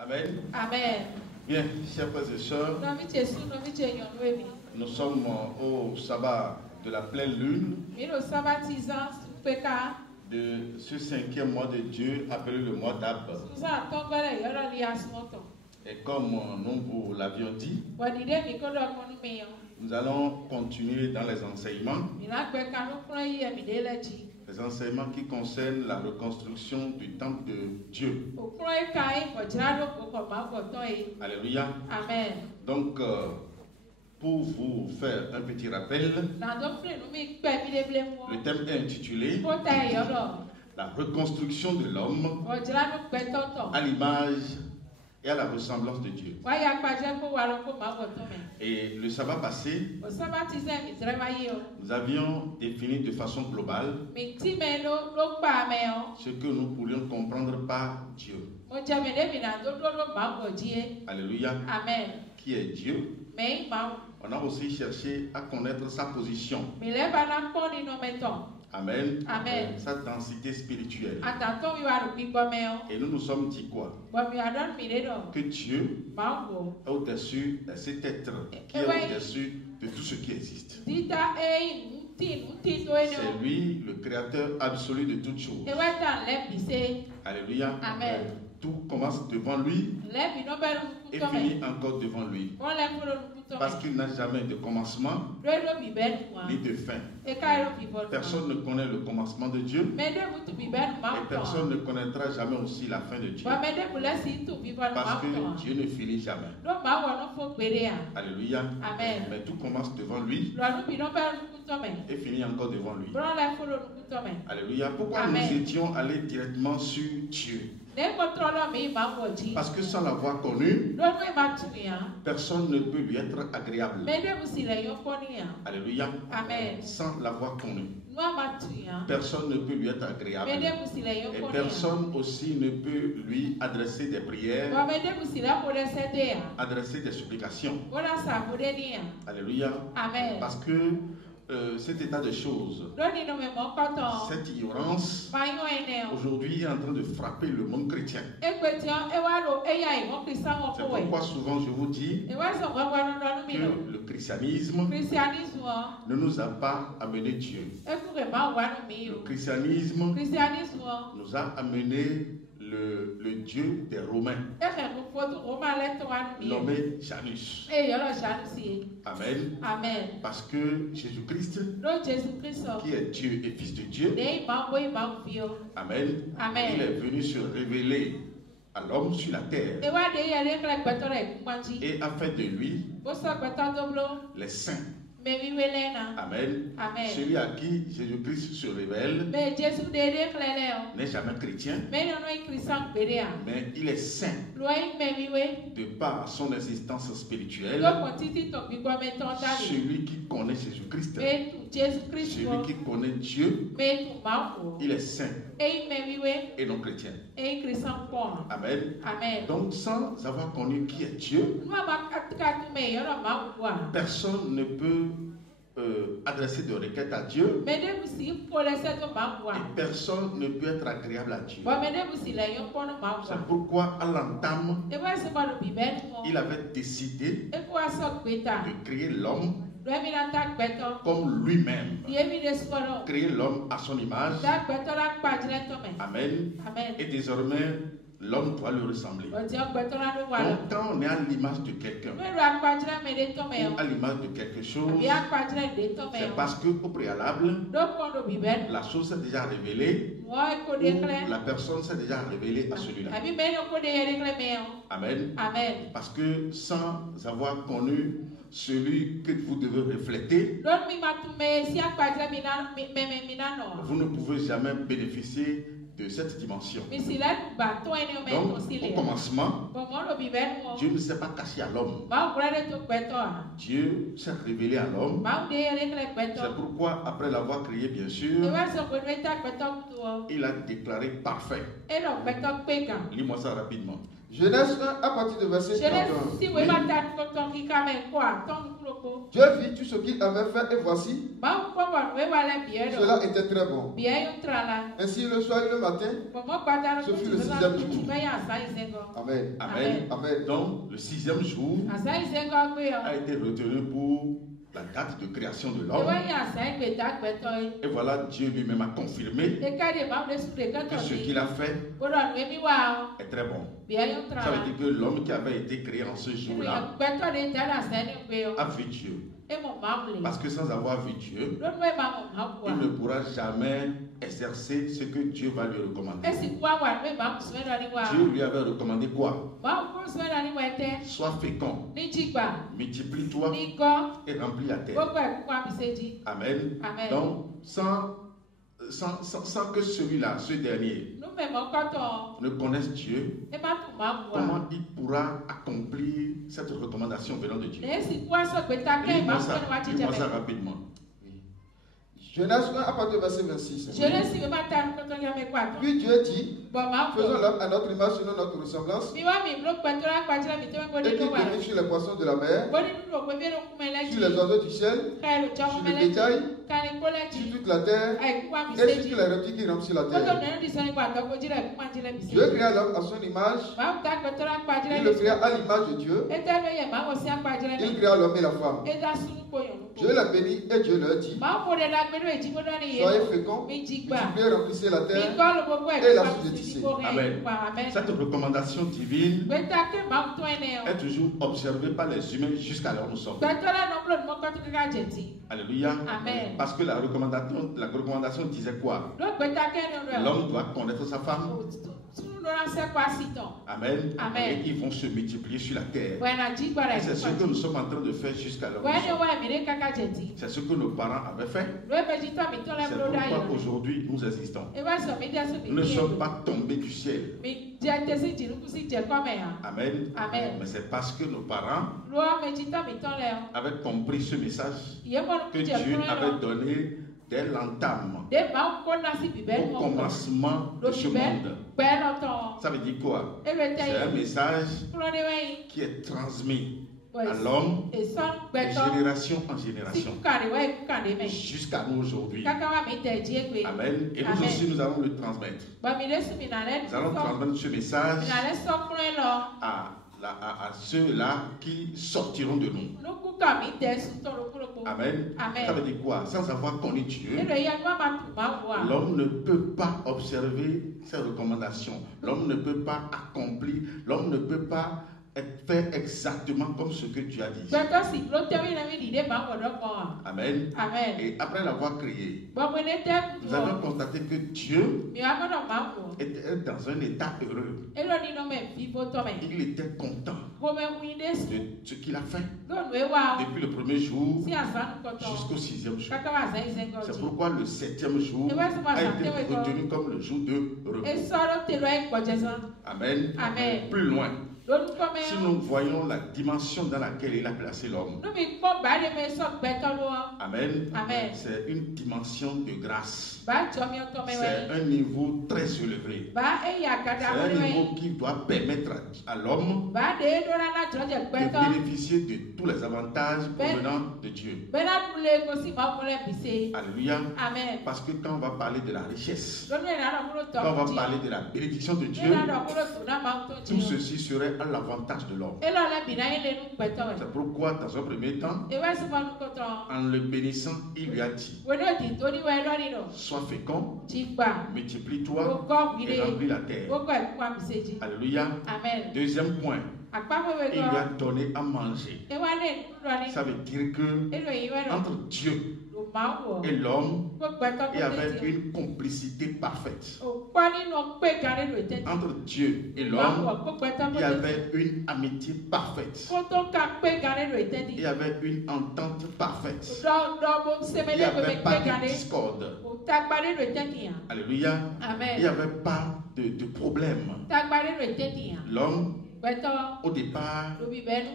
Amen. Amen. Bien, chers frères et sœurs, nous sommes au sabbat de la pleine lune de ce 5e mois de Dieu appelé le mois d'Ab. Et comme nous vous l'avions dit, nous allons continuer dans les enseignements qui concernent la reconstruction du temple de Dieu. Alléluia. Amen. Donc, pour vous faire un petit rappel, le thème est intitulé La reconstruction de l'homme à l'image et à la ressemblance de Dieu. Et le sabbat passé, nous avions défini de façon globale ce que nous pourrions comprendre par Dieu. Alléluia. Amen. Qui est Dieu? On a aussi cherché à connaître sa position. Amen. Amen. Sa densité spirituelle. Et nous nous sommes dit quoi? Que Dieu est au-dessus de cet être qui est au-dessus de tout ce qui existe. C'est lui le créateur absolu de toutes choses. Alléluia. Amen. Tout commence devant lui et finit encore devant lui. Parce qu'il n'a jamais de commencement ni de fin. Personne ne connaît le commencement de Dieu et personne ne connaîtra jamais aussi la fin de Dieu. Parce que Dieu ne finit jamais. Alléluia. Amen. Mais tout commence devant lui et finit encore devant lui. Alléluia. Pourquoi Amen. nous étions allés directement sur Dieu? Parce que sans l'avoir connu, personne ne peut lui être agréable. Alléluia. Amen. Sans l'avoir connu, personne ne peut lui être agréable. Et personne aussi ne peut lui adresser des prières, adresser des supplications. Alléluia. Amen. Parce que cet état de choses, cette ignorance, aujourd'hui est en train de frapper le monde chrétien. C'est pourquoi souvent je vous dis que le christianisme ne nous a pas amené Dieu. Le christianisme nous a amené le Dieu des Romains, nommé Janus. Amen. Amen. Parce que Jésus-Christ, qui est Dieu et Fils de Dieu, Amen, Amen. il est venu se révéler à l'homme sur la terre et a fait de lui les saints. Amen. Amen. Celui à qui Jésus-Christ se révèle n'est jamais chrétien, mais il est saint de par son existence spirituelle. Celui qui connaît Jésus-Christ, celui qui connaît Dieu, il est saint et non chrétien. Amen. Amen. Donc sans avoir connu qui est Dieu, personne ne peut adresser de requêtes à Dieu et personne ne peut être agréable à Dieu. C'est pourquoi à l'entame, il avait décidé de créer l'homme comme lui-même, créer l'homme à son image. Amen. Et désormais, l'homme doit lui ressembler. Donc quand on est à l'image de quelqu'un ou à l'image de quelque chose, c'est parce qu'au préalable, la chose s'est déjà révélée ou la personne s'est déjà révélée à celui-là. Amen. Parce que sans avoir connu celui que vous devez refléter, vous ne pouvez jamais bénéficier de cette dimension. Donc, au commencement, Dieu ne s'est pas caché à l'homme. Dieu s'est révélé à l'homme. C'est pourquoi, après l'avoir créé, bien sûr, il a déclaré parfait. Lis-moi ça rapidement. Genèse 1 à partir de verset 31. Dieu vit tout ce qu'il avait fait et voici, cela était très bon. Ainsi le soir et le matin, ce fut le 6e jour. Amen. Amen. Amen. Donc le 6e jour a été retenu pour la date de création de l'homme. Et voilà, Dieu lui-même a confirmé que ce qu'il a fait est très bon. Ça veut dire que l'homme qui avait été créé en ce jour-là a vu Dieu. Parce que sans avoir vu Dieu, il ne pourra jamais exercer ce que Dieu va lui recommander. Dieu lui avait recommandé quoi? Sois fécond, multiplie-toi et remplis la terre. Amen. Donc, sans que celui-là, ce dernier, ne connaisse Dieu, comment il pourra accomplir cette recommandation venant de Dieu? Dis-moi ça rapidement. Genèse 1 à partir du verset 26. Puis Dieu dit, faisons l'homme à notre image selon notre ressemblance, et qu'il domine sur les poissons de la mer, sur les oiseaux du ciel, sur le bétail, sur toute la terre, et sur tous les reptiles qui rampent sur la terre. Dieu créa l'homme à son image, il le créa à l'image de Dieu, il créa l'homme et la femme. Dieu l'a béni et Dieu leur dit, soyez féconds, multipliez, remplissez la terre et la subjuguez. Amen. Cette recommandation divine est toujours observée par les humains jusqu'à l'heure où nous sommes. Alléluia. Amen. Parce que la recommandation disait quoi? L'homme doit connaître sa femme. Amen. Amen. Et ils vont se multiplier sur la terre. Et c'est ce que nous sommes en train de faire jusqu'à l'heure. C'est ce que nos parents avaient fait. C'est pourquoi aujourd'hui nous existons. Nous ne sommes pas tombés du ciel. Amen. Amen. Mais c'est parce que nos parents avaient compris ce message que Dieu avait donné dès l'entame, au commencement de ce monde. Ça veut dire quoi? C'est un message qui est transmis à l'homme de génération en génération jusqu'à nous aujourd'hui. Amen. Et nous aussi nous allons le transmettre. Nous allons transmettre ce message à ceux-là qui sortiront de nous. Amen. Ça veut dire quoi? Sans avoir connu Dieu, l'homme ne peut pas observer ses recommandations. L'homme ne peut pas accomplir. L'homme ne peut pas faire exactement comme ce que Dieu a dit. Amen. Amen. Et après l'avoir créé, nous avons constaté que Dieu était dans un état heureux. Il était content de ce qu'il a fait depuis le premier jour jusqu'au 6e jour. C'est pourquoi le 7e jour a été retenu comme le jour de repos. Amen. Amen. Plus loin, si nous voyons la dimension dans laquelle il a placé l'homme, amen, Amen. C'est une dimension de grâce. C'est un niveau très élevé. C'est un niveau qui doit permettre à l'homme de bénéficier de tous les avantages provenant de Dieu. Alléluia. Amen. Parce que quand on va parler de la richesse, quand on va parler de la bénédiction de Dieu, tout ceci serait à l'avantage de l'homme. C'est pourquoi dans un premier temps, en le bénissant, il lui a dit, sois fécond, multiplie-toi et remplis la terre. Alléluia. Amen. Deuxième point, il lui a donné à manger. Ça veut dire que entre Dieu et l'homme, il y avait une complicité parfaite. Entre Dieu et l'homme, il y avait une amitié parfaite. Il y avait une entente parfaite. Il n'y avait pas de discorde. Alléluia. Amen. Il n'y avait pas de problème. L'homme au départ,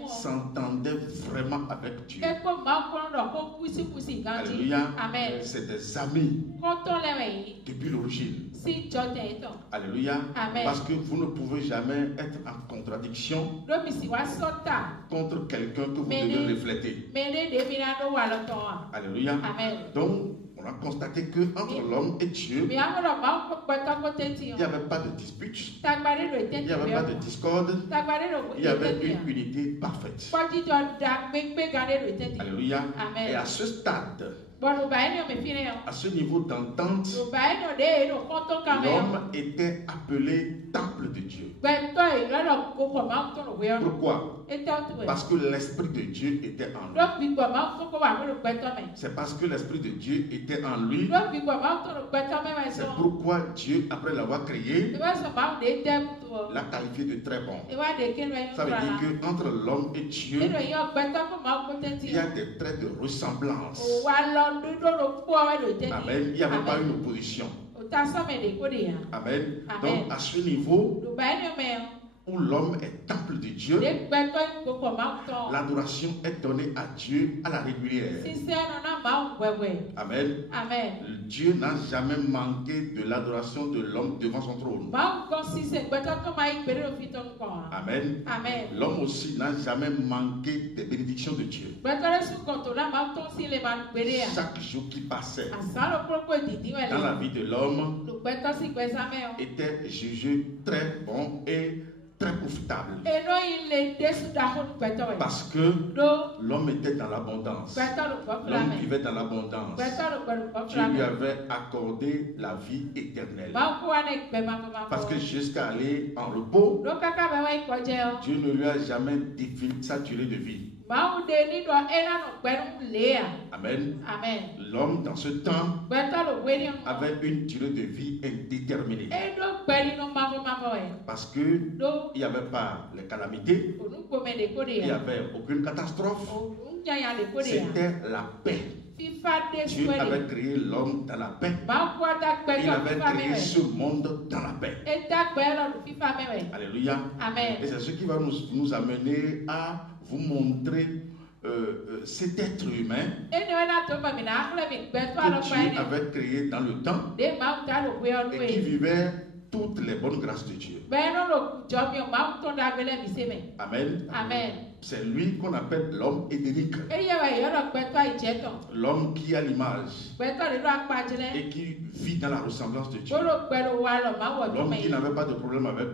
s'entendaient vraiment avec Dieu. Alléluia. C'est des amis depuis l'origine. Alléluia. Parce que vous ne pouvez jamais être en contradiction contre quelqu'un que vous devez refléter. Alléluia. Donc, on a constaté que entre l'homme et Dieu, il n'y avait pas de dispute, il n'y avait pas de discorde, il y avait une unité parfaite. Alléluia. Et à ce stade, à ce niveau d'entente, l'homme était appelé temple de Dieu. Pourquoi? Parce que l'Esprit de Dieu était en lui. C'est parce que l'Esprit de Dieu était en lui. C'est pourquoi Dieu, après l'avoir créé, l'a qualifié de très bon. Ça veut dire qu'entre l'homme et Dieu, il y a des traits de ressemblance. Amen. Il n'y avait pas une opposition. Amen. Donc à ce niveau où l'homme est temple de Dieu, l'adoration est donnée à Dieu à la régulière. Amen. Dieu n'a jamais manqué de l'adoration de l'homme devant son trône. Amen. L'homme aussi n'a jamais manqué des bénédictions de Dieu. Chaque jour qui passait dans la vie de l'homme était jugé très bon et très profitable. Parce que l'homme était dans l'abondance. L'homme vivait dans l'abondance. Dieu lui avait accordé la vie éternelle. Parce que jusqu'à aller en repos, Dieu ne lui a jamais défini sa durée de vie. Amen. L'homme dans ce temps avait une durée de vie indéterminée. Parce que il n'y avait pas les calamités, il n'y avait aucune catastrophe, c'était la paix. Dieu avait créé l'homme dans la paix. Il avait créé ce monde dans la paix. Alléluia. Et c'est ce qui va nous amener à vous montrer cet être humain que Dieu avait créé dans le temps et qui vivait toutes les bonnes grâces de Dieu. Amen. C'est lui qu'on appelle l'homme édénique. L'homme qui a l'image et qui vit dans la ressemblance de Dieu. L'homme qui n'avait pas de problème avec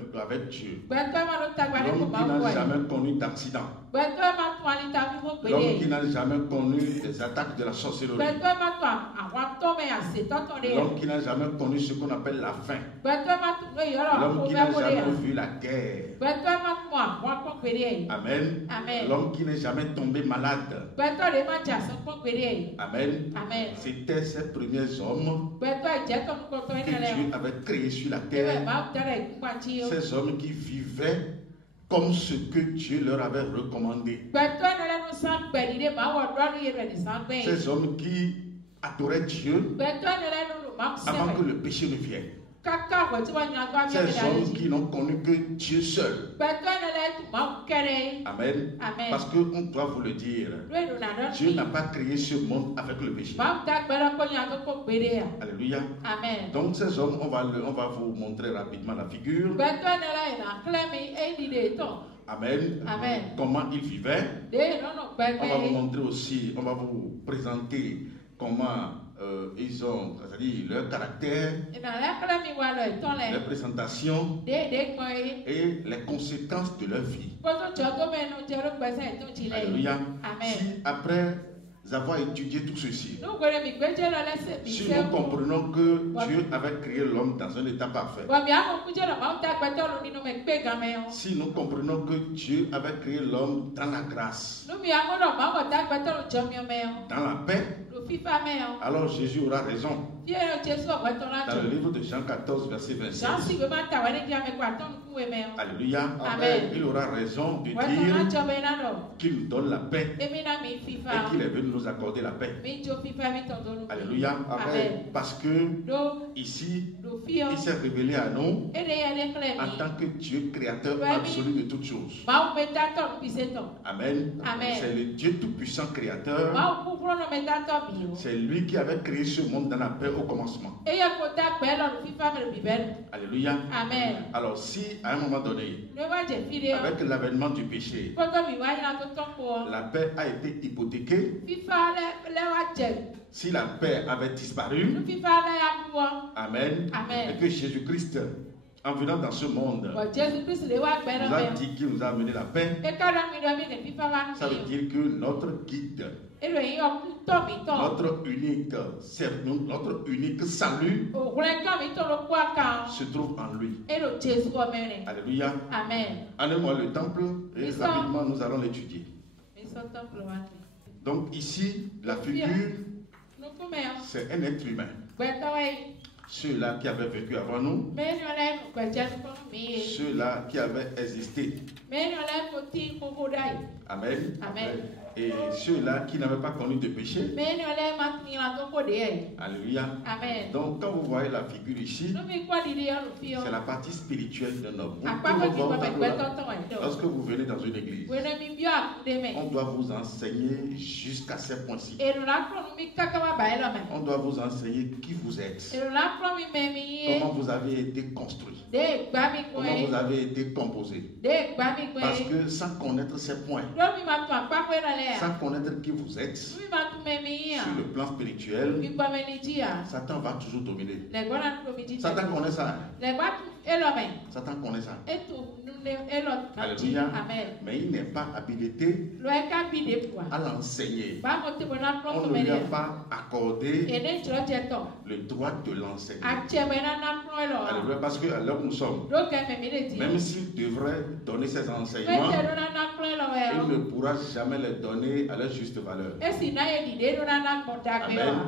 Dieu. L'homme qui n'a jamais connu d'accident. L'homme qui n'a jamais connu des attaques de la sorcellerie. L'homme qui n'a jamais connu ce qu'on appelle la faim. L'homme qui n'a jamais vu la guerre. Amen. L'homme qui n'est jamais tombé malade. Amen. C'était ces premiers hommes que Dieu avait créés sur la terre. Ces hommes qui vivaient comme ce que Dieu leur avait recommandé. Ces hommes qui adoraient Dieu avant que le péché ne vienne. Ces hommes qui n'ont connu que Dieu seul. Amen. Parce qu'on doit vous le dire, Dieu n'a pas créé ce monde avec le péché. Alléluia. Donc ces hommes, on va vous montrer rapidement la figure. Amen. Comment ils vivaient. On va vous montrer aussi, on va vous présenter comment ils ont, c'est-à-dire leur caractère, leur présentation et les conséquences de leur vie. Alléluia. Si après avoir étudié tout ceci, si nous comprenons que Dieu avait créé l'homme dans un état parfait, si nous comprenons que Dieu avait créé l'homme dans la grâce, dans la paix, alors Jésus aura raison. Dans le livre de Jean 14, verset 26, Alléluia. Amen. Il aura raison de dire qu'il nous donne la paix et qu'il est venu nous accorder la paix. Alléluia. Amen. Parce que ici, il s'est révélé à nous en tant que Dieu créateur absolu de toutes choses. Amen. C'est le Dieu tout-puissant créateur. C'est lui qui avait créé ce monde dans la paix au commencement. Alléluia. Amen. Alors si à un moment donné, avec l'avènement du péché, la paix a été hypothéquée, si la paix avait disparu, amen, et que Jésus-Christ, en venant dans ce monde, nous a dit qu'il nous a amené la paix, ça veut dire que notre guide, notre unique salut se trouve en lui. Alléluia. Amen. Amenez-moi le temple et rapidement nous allons l'étudier. Donc ici, la figure, c'est un être humain. Ceux-là qui avaient vécu avant nous, ceux-là qui avaient existé. Amen. Amen. Et ceux-là qui n'avaient pas connu de péché. Alléluia. Amen. Donc quand vous voyez la figure ici, c'est la partie spirituelle d'un homme. Lorsque vous venez dans une église, on doit vous enseigner jusqu'à ces points-ci. On doit vous enseigner qui vous êtes. Comment vous avez été construit. Comment vous avez été composé. Parce que sans connaître ces points, sans connaître qui vous êtes, sur le plan spirituel, Satan va toujours dominer. Satan connaît ça. Satan connaît ça. Alléluia. Mais il n'est pas habilité à l'enseigner. On ne lui a pas accordé le droit de l'enseigner. Alléluia. Parce qu'à l'heure où nous sommes, même s'il devrait donner ses enseignements, il ne pourra jamais les donner à leur juste valeur.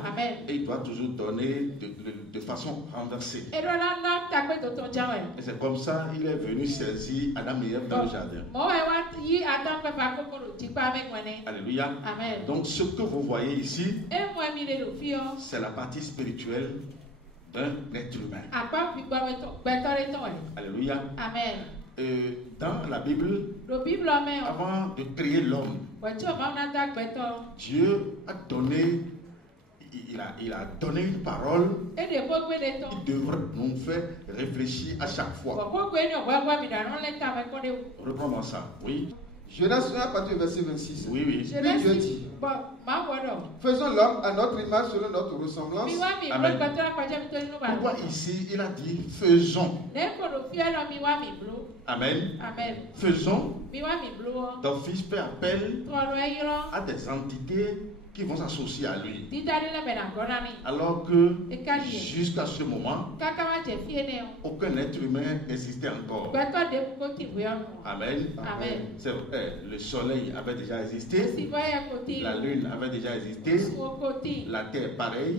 Amen. Et il doit toujours donner de façon renversée. Et c'est comme ça qu'il est venu saisir Adam et Ève dans le jardin. Alléluia. Amen. Donc ce que vous voyez ici, c'est la partie spirituelle d'un être humain. Alléluia. Amen. Dans la Bible, avant de créer l'homme, Dieu a donné, il a donné une parole qui devrait nous faire réfléchir à chaque fois. Reprenons ça, oui. Genèse 1 à partir du verset 26. Oui, oui. Dieu dit, faisons l'homme à notre image selon notre ressemblance. Amen. Pourquoi ici il a dit faisons? Amen. Amen. Faisons. Ton fils fait appel à des entités qui vont s'associer à lui. Alors que jusqu'à ce moment, aucun être humain n'existait encore. Amen. Amen. C'est vrai, le soleil avait déjà existé, la lune avait déjà existé, la terre pareil,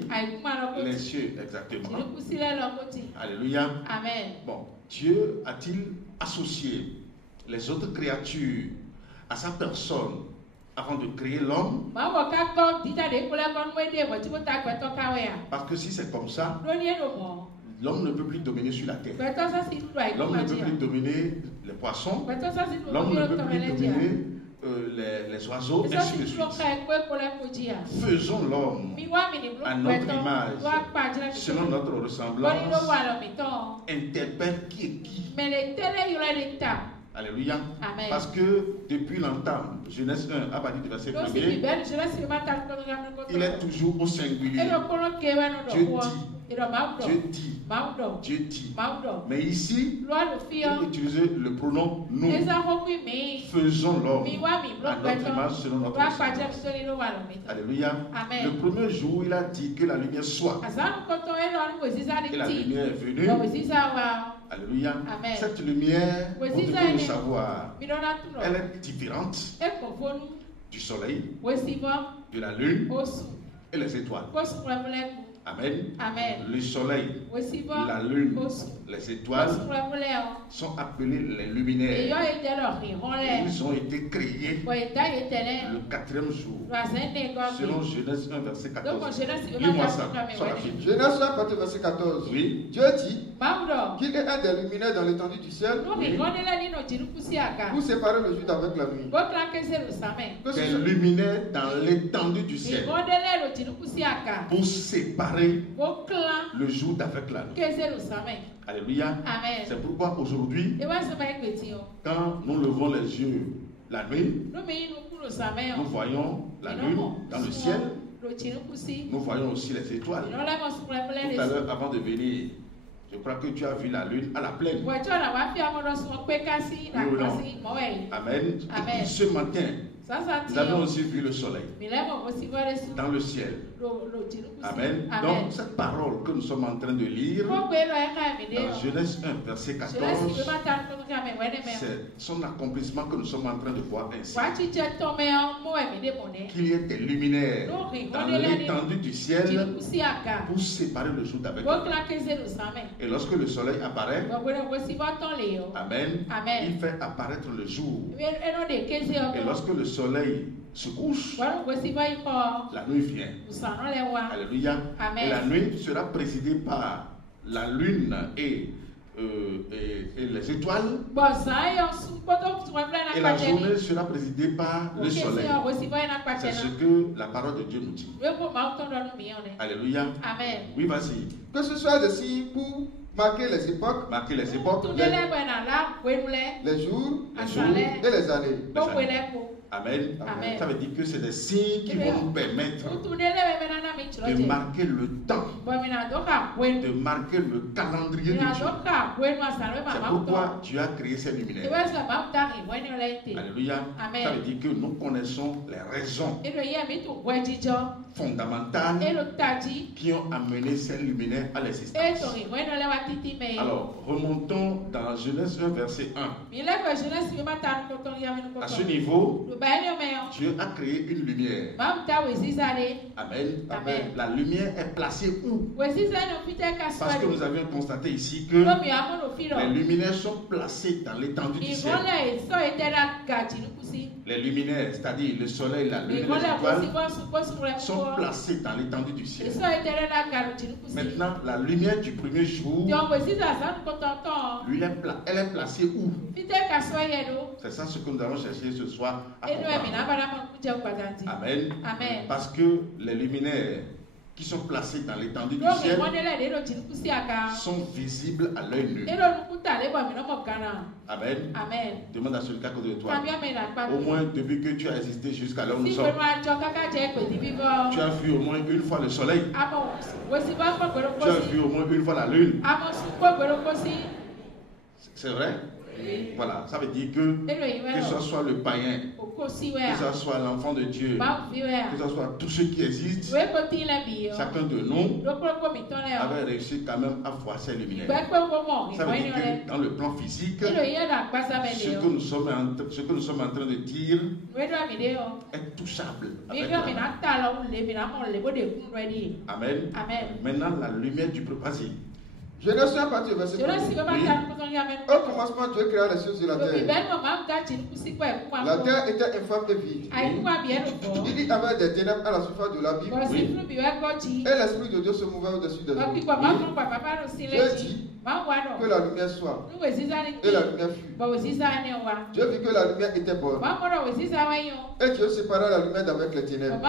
les cieux exactement. Alléluia. Amen. Bon, Dieu a-t-il associé les autres créatures à sa personne avant de créer l'homme? Parce que si c'est comme ça, l'homme ne peut plus dominer sur la terre. L'homme ne peut plus dominer les poissons. L'homme ne peut plus dominer les oiseaux, et ainsi de suite. Faisons l'homme à notre image, selon notre ressemblance. Interpelle qui est qui. Alléluia. Amen. Parce que depuis longtemps, Genèse 1 à partir du verset 1er, il est toujours au singulier. Dieu dit. Mais ici, il a utilisé le pronom nous. Faisons l'homme à notre image selon notre ressemblance. Alléluia. Amen. Le premier jour, il a dit que la lumière soit. Et la lumière est venue. Alléluia. Amen. Cette lumière, vous devez le savoir, elle est différente du soleil, de la lune et les étoiles. Amen. Amen. Le soleil, la lune les étoiles sont appelées les luminaires. Ils ont été créés le 4e jour. Selon Genèse 1, verset 14. Lis-moi ça. Genèse 1, verset 14. Oui. Dieu dit qu'il est un des luminaires dans l'étendue du ciel pour séparer le jour d'avec la nuit. Des luminaires dans l'étendue du ciel pour séparer le jour d'avec la nuit. Alléluia. C'est pourquoi aujourd'hui, quand nous levons les yeux la nuit, nous voyons la lune dans le ciel. Nous voyons aussi les étoiles. Tout à l'heure, avant de venir, je crois que tu as vu la lune à la plaine. Oui, Amen. Et ce matin, nous avons aussi vu le soleil dans le ciel. Amen. Donc, cette parole que nous sommes en train de lire, dans Genèse 1, verset 14, c'est son accomplissement que nous sommes en train de voir ainsi. Qu'il y ait des luminaires dans l'étendue du ciel pour séparer le jour d'avec la nuit. Et lorsque le soleil apparaît, Amen, il fait apparaître le jour. Et lorsque le soleil se couche, la nuit vient. Alléluia. Et la nuit sera présidée par la lune et les étoiles. Et la journée sera présidée par le soleil. C'est ce que la parole de Dieu nous dit. Alléluia. Amen. Oui, vas-y. Que ce soit des signes pour marquer les époques, les jours et les années. Amen. Amen. Ça veut dire que c'est des signes qui vont nous permettre de marquer le temps, de marquer le calendrier de Dieu. C'est pourquoi tu as créé ces luminaires. Alléluia. Ça veut dire que nous connaissons les raisons fondamentales qui ont amené ces luminaires à l'existence. Alors, remontons dans Genèse 1, verset 1. À ce niveau, Dieu a créé une lumière. Amen. Amen. La lumière est placée où? Parce que nous avions constaté ici que les luminaires sont placés dans l'étendue du ciel. Les luminaires, c'est-à-dire le soleil, la lune et les étoiles, sont placés dans l'étendue du ciel. Maintenant, la lumière du premier jour, elle est placée où? C'est ça ce que nous allons chercher ce soir à comprendre. Amen. Amen. Parce que les luminaires qui sont placés dans l'étendue du ciel sont visibles à l'œil nu. Amen. Amen. Demande à celui qui est à côté de toi. Au moins depuis que tu as existé jusqu'à là où nous sommes, tu as vu au moins une fois le soleil. Tu as vu au moins une fois la lune. C'est vrai? Voilà, ça veut dire que ce soit le païen, que ce soit l'enfant de Dieu, que ce soit tous ceux qui existent, chacun de nous avait réussi quand même à voir ces luminaires. Ça veut dire que dans le plan physique, ce que nous sommes en train de dire est touchable. Amen. Maintenant, la lumière du prophétie. Genèse 1, partie verset 1. Au commencement, Dieu créa les cieux et la terre. La terre était infâme et vide. Il y avait des ténèbres à la surface de l'abîme. Et l'Esprit de Dieu se mouvait au-dessus des eaux. Dieu dit que la lumière soit. Et la lumière fut. Dieu vit que la lumière était bonne. Et Dieu sépara la lumière d'avec les ténèbres.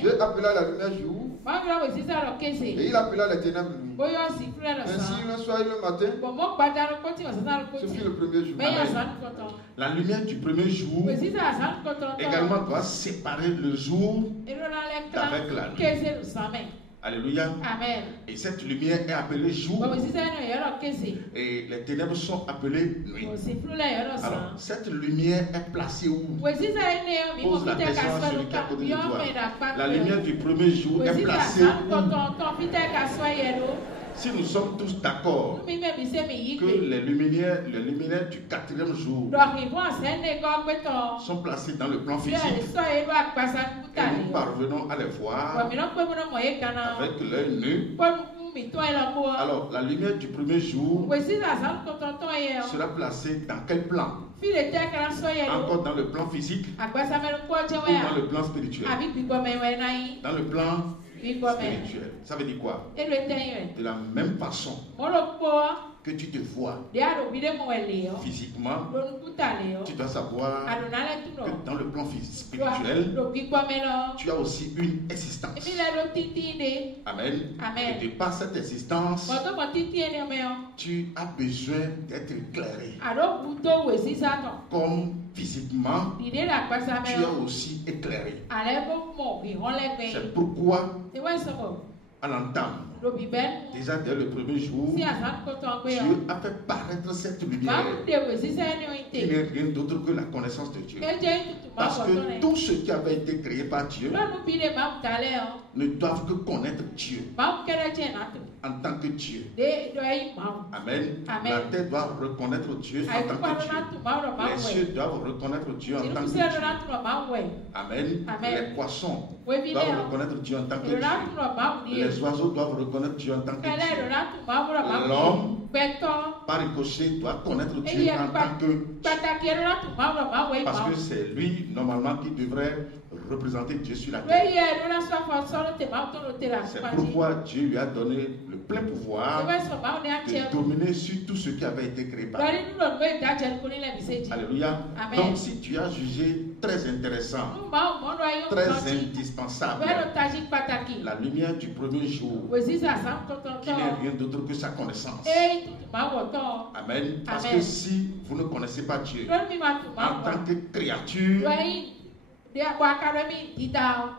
Dieu appela la lumière jour. Et il appela les ténèbres nuit. Ainsi le soir et le matin, ce fut le premier jour. La lumière du premier jour également doit séparer le jour d'avec la nuit. Alléluia. Amen. Et cette lumière est appelée jour. Et les ténèbres sont appelées nuit. Alors, cette lumière est placée où? Pose la question à celui qui est à côté de toi. La lumière du premier jour est placée où? Si nous sommes tous d'accord que les luminaires du 4e jour sont placés dans le plan physique et nous parvenons à les voir avec l'œil nu, Alors, la lumière du premier jour sera placée dans quel plan? Encore dans le plan physique ou dans le plan spirituel? Dans le plan spirituel. Ça veut dire quoi? De la même façon que tu te vois physiquement, tu dois savoir que dans le plan spirituel, tu as aussi une existence. Amen. Et de par cette existence, tu as besoin d'être éclairé. Comme physiquement, tu as aussi éclairé. C'est pourquoi à l'entame, déjà dès le premier jour, Dieu a fait paraître cette lumière qui n'est rien d'autre que la connaissance de Dieu. Parce que tout ce qui avait été créé par Dieu ne doivent que connaître Dieu en tant que Dieu. Amen. La terre doit reconnaître Dieu en tant que Dieu. Les cieux doivent reconnaître Dieu en tant que Dieu. Amen. Les poissons doivent reconnaître Dieu en tant que Dieu. Les oiseaux doivent reconnaître Dieu en tant que Dieu. L'homme, par ricochet, doit connaître Dieu en tant que Dieu. Parce que c'est lui, normalement, qui devrait représenter Dieu sur la terre. C'est pourquoi Dieu lui a donné le plein pouvoir de dominer sur tout ce qui avait été créé par lui. Alléluia. Donc si tu as jugé très intéressant, très indispensable, la lumière du premier jour, qui n'est rien d'autre que sa connaissance. Amen. Parce que si vous ne connaissez pas Dieu en tant que créature,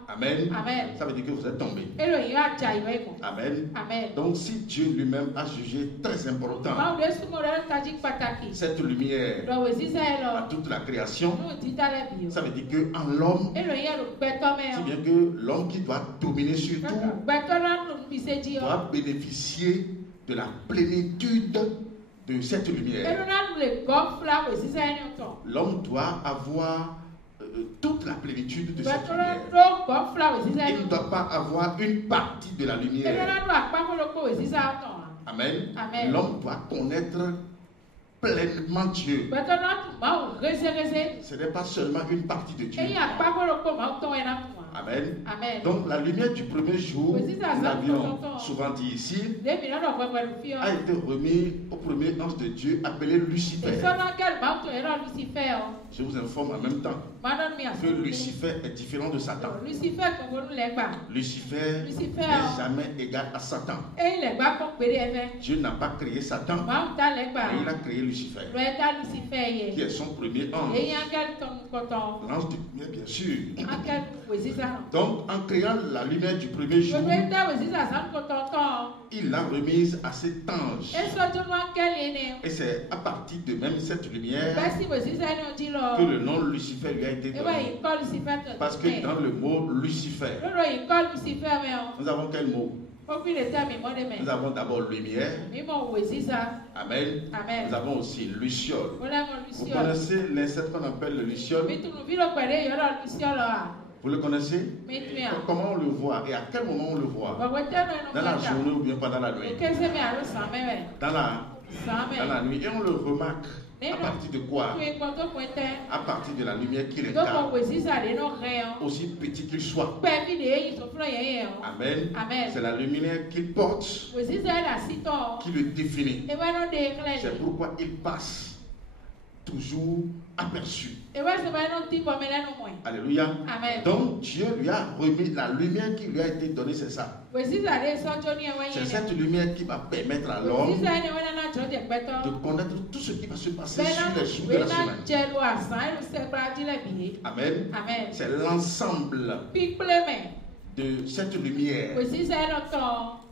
amen. Ça veut dire que vous êtes tombé. Amen. Donc si Dieu lui-même a jugé très important cette lumière à toute la création, ça veut dire que en l'homme, c'est bien que l'homme qui doit dominer sur tout doit bénéficier de la plénitude de cette lumière. L'homme doit avoir toute la plénitude de cette lumière. Il ne doit pas avoir une partie de la lumière. Amen. L'homme doit connaître pleinement Dieu. Ce n'est pas seulement une partie de Dieu. Amen. Donc la lumière du premier jour, nous l'avions souvent dit ici, a été remise au premier ange de Dieu appelé Lucifer. Je vous informe en même temps que Lucifer est différent de Satan. Lucifer n'est jamais égal à Satan. Dieu n'a pas créé Satan, mais il a créé Lucifer, qui est son premier ange. L'ange de lumière, bien sûr. Donc, en créant la lumière du premier jour, il l'a remise à cet ange. Et c'est à partir de même cette lumière que le nom Lucifer lui a été donné. Parce que dans le mot Lucifer, nous avons quel mot? Nous avons d'abord lumière. Amen. Nous avons aussi luciole. Vous connaissez l'insecte qu'on appelle le luciole? Vous le connaissez? Comment on le voit et à quel moment on le voit? Dans la journée ou bien pendant la nuit? Dans la nuit. Et on le remarque à partir de quoi? À partir de la lumière qu'il incarne. Aussi petit qu'il soit. Amen. C'est la lumière qu'il porte qui le définit. C'est pourquoi il passe toujours aperçu. Alléluia. Donc Dieu lui a remis la lumière qui lui a été donnée, c'est ça. C'est cette lumière qui va permettre à l'homme de connaître tout ce qui va se passer sur les jours de la semaine. Amen. C'est l'ensemble de cette lumière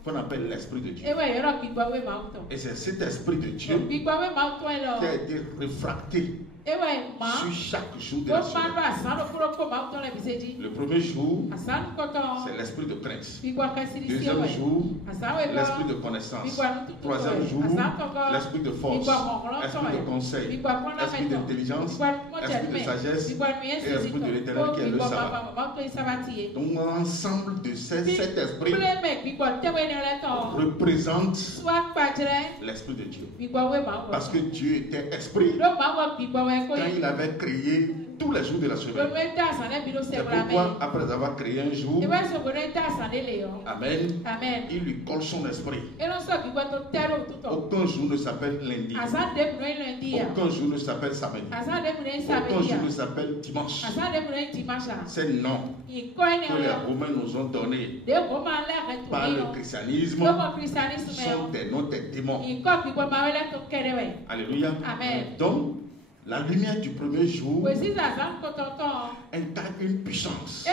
qu'on appelle l'Esprit de Dieu. Et c'est cet Esprit de Dieu qui a été réfracté sur chaque jour de la semaine. Le premier jour, c'est l'esprit de crainte. Deuxième jour, l'esprit de connaissance. Troisième jour, l'esprit de force, esprit de conseil, esprit d'intelligence, esprit de sagesse et esprit de l'éternel qui est le sabbat. Donc l'ensemble de cet esprit représente l'Esprit de Dieu. Parce que Dieu était esprit quand il avait créé tous les jours de la semaine. C'est pourquoi, après avoir créé un jour, Amen, il lui colle son esprit. Aucun jour ne s'appelle lundi. Aucun jour ne s'appelle samedi. Aucun jour ne s'appelle dimanche. Ces noms que les Romains nous ont donnés par le christianisme sont des noms des démons. Alléluia. Donc, la lumière du premier jour incarne une puissance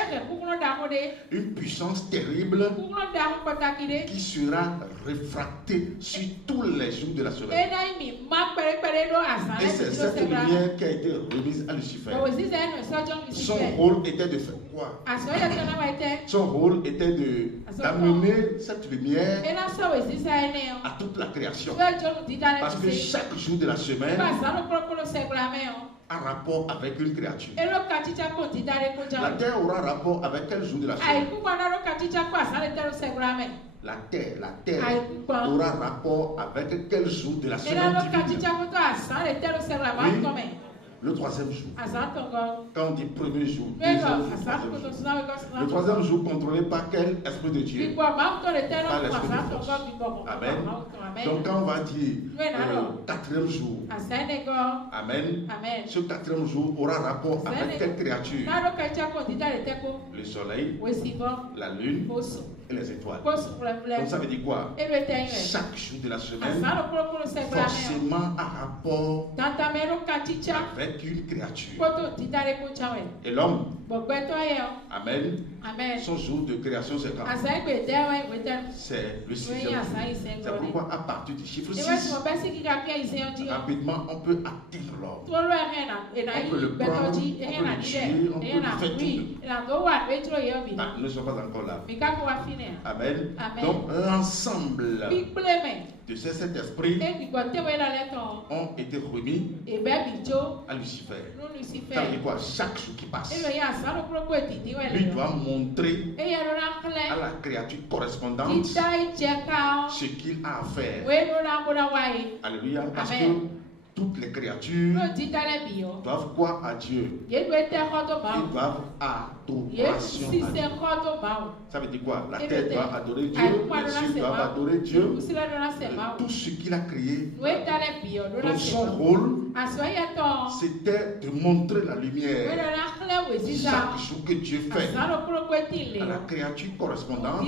terrible qui sera réfractée sur tous les jours de la semaine. Et c'est cette lumière qui a été remise à Lucifer. Son rôle était de faire quoi? Son rôle était d'amener cette lumière à toute la création. Parce que chaque jour de la semaine a rapport avec une créature. La terre aura rapport avec quel jour de la semaine? La terre aura rapport avec quel jour de la semaine? Oui. Le troisième jour. Quand on dit premier jour, deuxième jour, troisième jour. Le troisième jour contrôlé par quel esprit de Dieu? Par l'esprit de force. Amen. Donc quand on va dire quatrième jour, Amen. Ce quatrième jour aura rapport avec quelle créature? Le soleil, la lune et les étoiles. Donc ça veut dire quoi? Chaque jour de la semaine forcément a rapport avec une créature. Et l'homme, Amen, son jour de création c'est quand? C'est le 6e. C'est pourquoi à partir du chiffre 6, rapidement on peut atteindre l'homme. On peut le prendre, on peut le tuer, on peut le faire tout. Nous ne sommes pas encore là. Amen. Donc l'ensemble de ces 7 esprits ont été remis à Lucifer. Ça veut dire quoi? Chaque jour qui passe, lui doit montrer à la créature correspondante ce qu'il a à faire. Alléluia. Parce que toutes les créatures doivent quoi à Dieu? Ils doivent adoration à Dieu. Ça veut dire quoi? La terre doit adorer Dieu, les cieux doivent adorer Dieu, tout ce qu'il a créé. Donc son rôle, c'était de montrer la lumière chaque jour que Dieu fait à la créature correspondante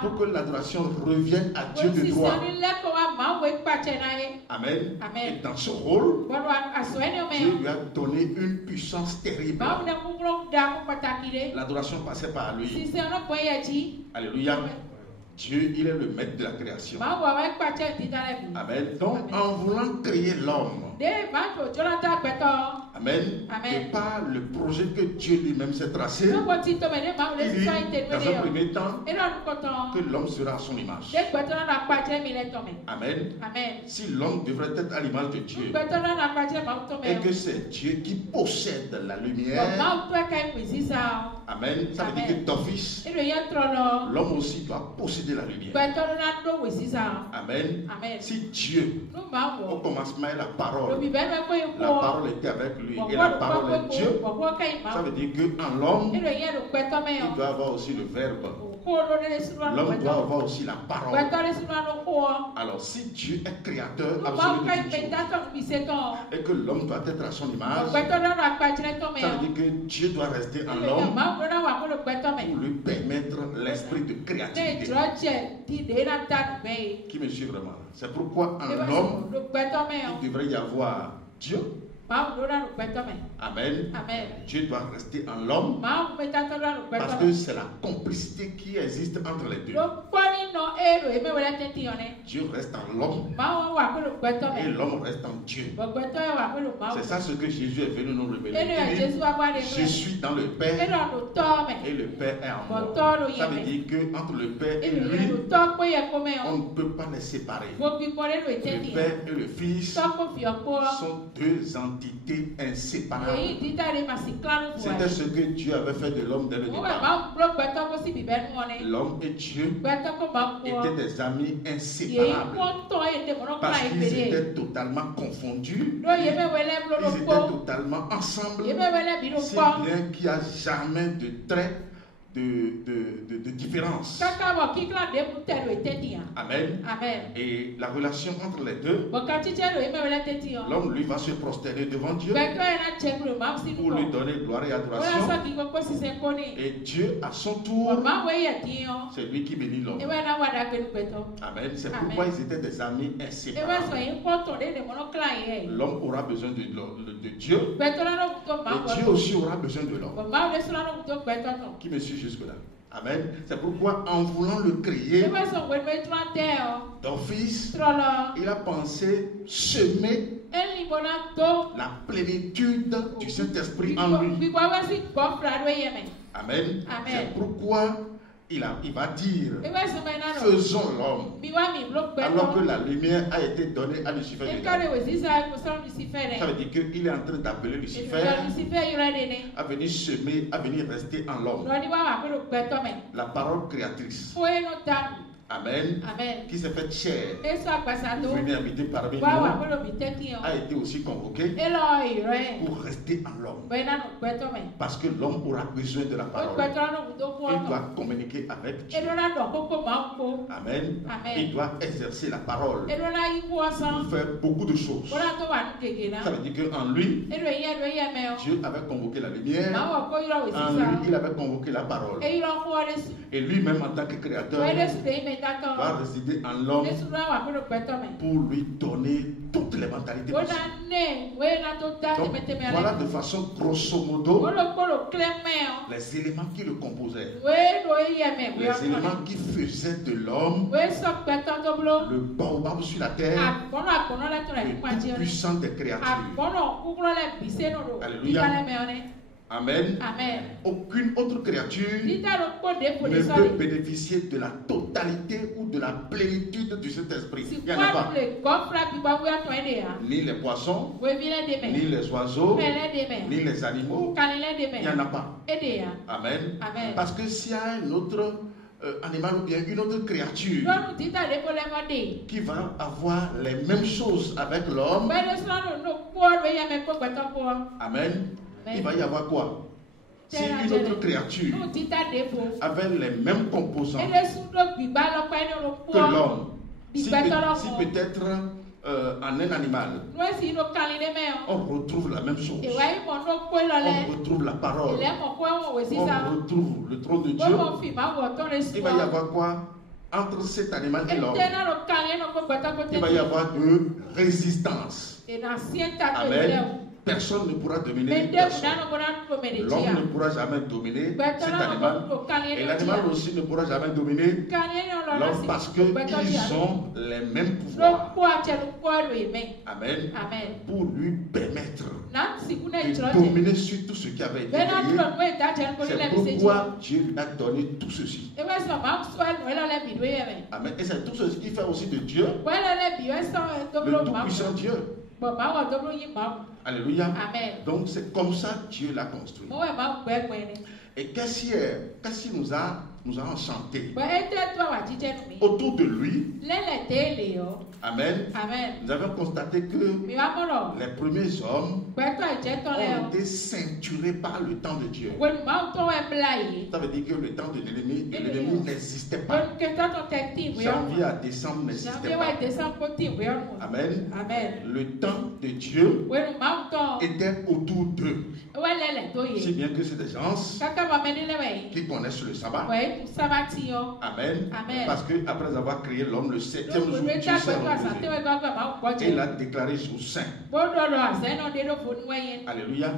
pour que l'adoration revienne à Dieu de droit. Amen. Et dans ce rôle, Dieu lui a donné une puissance terrible. L'adoration passait par lui. Alléluia. Dieu, il est le maître de la création. Amen. Donc, en voulant créer l'homme, Amen. Et par le projet que Dieu lui-même s'est tracé, il dit, dans un premier temps, que l'homme sera à son image. Amen. Si l'homme devrait être à l'image de Dieu, et que c'est Dieu qui possède la lumière, Amen. Ça veut dire que d'office, l'homme aussi doit posséder la lumière. Amen. Si Dieu, au commencement est la parole était avec lui et la parole est Dieu, ça veut dire qu'en l'homme, il doit avoir aussi le verbe. L'homme doit avoir aussi la parole. Alors si Dieu est créateur absolu de toutes choses et que l'homme doit être à son image, ça veut dire que Dieu doit rester en l'homme pour lui permettre l'esprit de créativité. Qui me suit vraiment? C'est pourquoi en l'homme, il devrait y avoir Dieu. Amen. Dieu doit rester en l'homme parce que c'est la complicité qui existe entre les deux. Dieu reste en l'homme et l'homme reste en Dieu. C'est ça ce que Jésus est venu nous révéler. Je suis dans le Père et le Père est en moi. Ça veut dire qu'entre le Père et lui, on ne peut pas les séparer. Le Père et le Fils sont deux entités entité inséparable. C'était ce que Dieu avait fait de l'homme dès le départ. L'homme et Dieu étaient des amis inséparables. Parce qu'ils étaient totalement confondus. Ils étaient totalement ensemble. C'est bien qu'il n'y a jamais de trait de différence. Amen. Et la relation entre les deux, l'homme lui va se prosterner devant Dieu pour lui donner gloire et adoration. Et Dieu à son tour, c'est lui qui bénit l'homme. Amen. C'est pourquoi ils étaient des amis inséparables. L'homme aura besoin de Dieu, et Dieu aussi aura besoin de l'homme. Qui me suit jusque-là? Amen. C'est pourquoi en voulant le créer d'office, il a pensé semer la plénitude du Saint-Esprit en lui. Amen. C'est pourquoi il va dire, faisons l'homme, alors que la lumière a été donnée à Lucifer. Ça veut dire qu'il est en train d'appeler Lucifer à venir semer, à venir rester en l'homme. La parole créatrice. Amen. Qui s'est fait chair, venu habiter parmi nous, a été aussi convoqué pour rester en l'homme. Parce que l'homme aura besoin de la parole. Il doit communiquer avec Dieu. Amen. Il doit exercer la parole pour faire beaucoup de choses. Ça veut dire qu'en lui, Dieu avait convoqué la lumière. En lui, il avait convoqué la parole. Et lui-même, en tant que créateur, va résider en l'homme pour lui donner toutes les mentalités possibles. Donc, voilà de façon grosso modo les éléments qui le composaient. Les éléments qui faisaient de l'homme le baobab sur la terre, le plus puissant des créatures. Alléluia. Amen. Aucune autre créature ne peut bénéficier de la totalité ou de la plénitude du Saint-Esprit. Il n'y en a pas. Ni les poissons, ni les oiseaux, ni les animaux. Il n'y en a pas. Amen. Parce que s'il y a un autre animal ou bien une autre créature qui va avoir les mêmes choses avec l'homme, amen, il va y avoir quoi? Si une autre créature avait les mêmes composants que l'homme, si peut-être en un animal, on retrouve la même chose. On retrouve la parole. On retrouve le trône de Dieu. Il va y avoir quoi? Entre cet animal et l'homme, il va y avoir de résistance. Amen. Personne ne pourra dominer personne. L'homme ne pourra jamais dominer cet animal. Et l'animal aussi ne pourra jamais dominer l'homme parce qu'ils ont les mêmes pouvoirs. Amen. Pour lui permettre de dominer sur tout ce qui avait été créé. C'est pourquoi Dieu lui a donné tout ceci. Amen. Et c'est tout ce qui fait aussi de Dieu le tout-puissant Dieu. Alléluia. Amen. Donc c'est comme ça que Dieu l'a construit. Et qu'est-ce qui nous a enchantés? Autour de lui, amen, nous avons constaté que les premiers hommes ont été ceinturés par le temps de Dieu. Ça veut dire que le temps de l'ennemi n'existait pas. Janvier à décembre n'existait pas. Amen. Le temps de Dieu était autour d'eux. Si bien que c'est des gens qui connaissent le sabbat. Amen. Parce que après avoir créé l'homme, le 7e jour, Dieu s'est reposé. Et il a déclaré jour saint. Alléluia.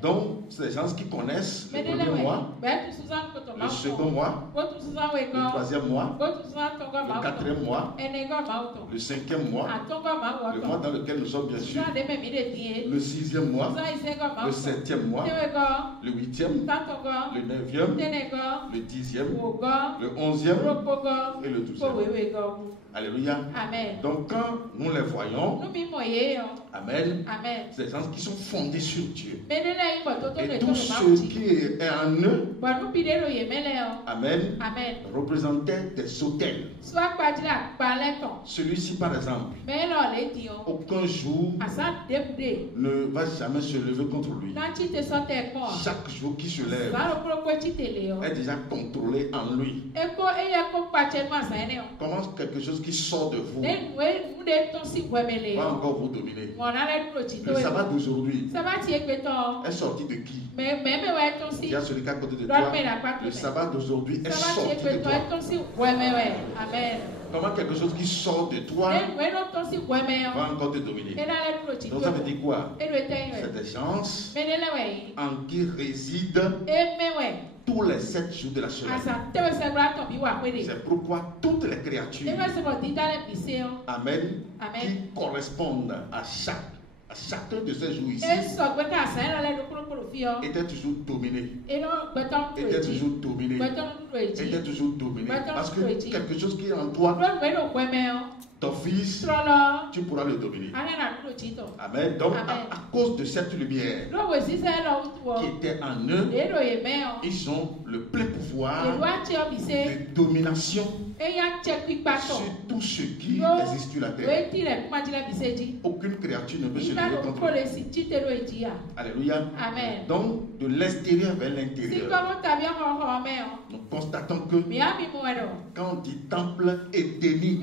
Donc, c'est des gens qui connaissent le premier mois, le second mois, le troisième mois, le quatrième mois, le cinquième mois, le mois dans lequel nous sommes bien sûr, le sixième mois, le septième mois, le huitième, le neuvième, le dixième, le 11e et le 12e. Alléluia. Donc quand nous les voyons, Amen. C'est des gens qui sont fondés sur Dieu. Et tout ce qui est en eux, Amen, représentait des autels. Celui-ci, par exemple, aucun jour ne va jamais se lever contre lui. Chaque jour qui se lève est déjà contrôlé en lui. Comment quelque chose qui sort de vous va encore vous dominer? Le sabbat d'aujourd'hui est sorti de qui? Il y a celui qui est à côté de toi. Le sabbat d'aujourd'hui est sorti de toi. Amen. Comment quelque chose qui sort de toi va encore te dominer? Donc ça veut dire quoi? C'est des gens en qui résident tous les 7 jours de la semaine. C'est pourquoi toutes les créatures, Amen, qui correspondent à chacun de ces jours ici, étaient toujours dominés. Étaient toujours dominés. Étaient toujours dominés. Parce que quelque chose qui est en toi, ton fils, tu pourras le dominer. Amen. Donc, à cause de cette lumière qui était en eux, ils ont le plein pouvoir de domination sur tout ce qui existe sur la terre. Aucune créature ne peut se lever contre eux. Alléluia. Donc, de l'extérieur vers l'intérieur, nous constatons que quand on dit temple édénique,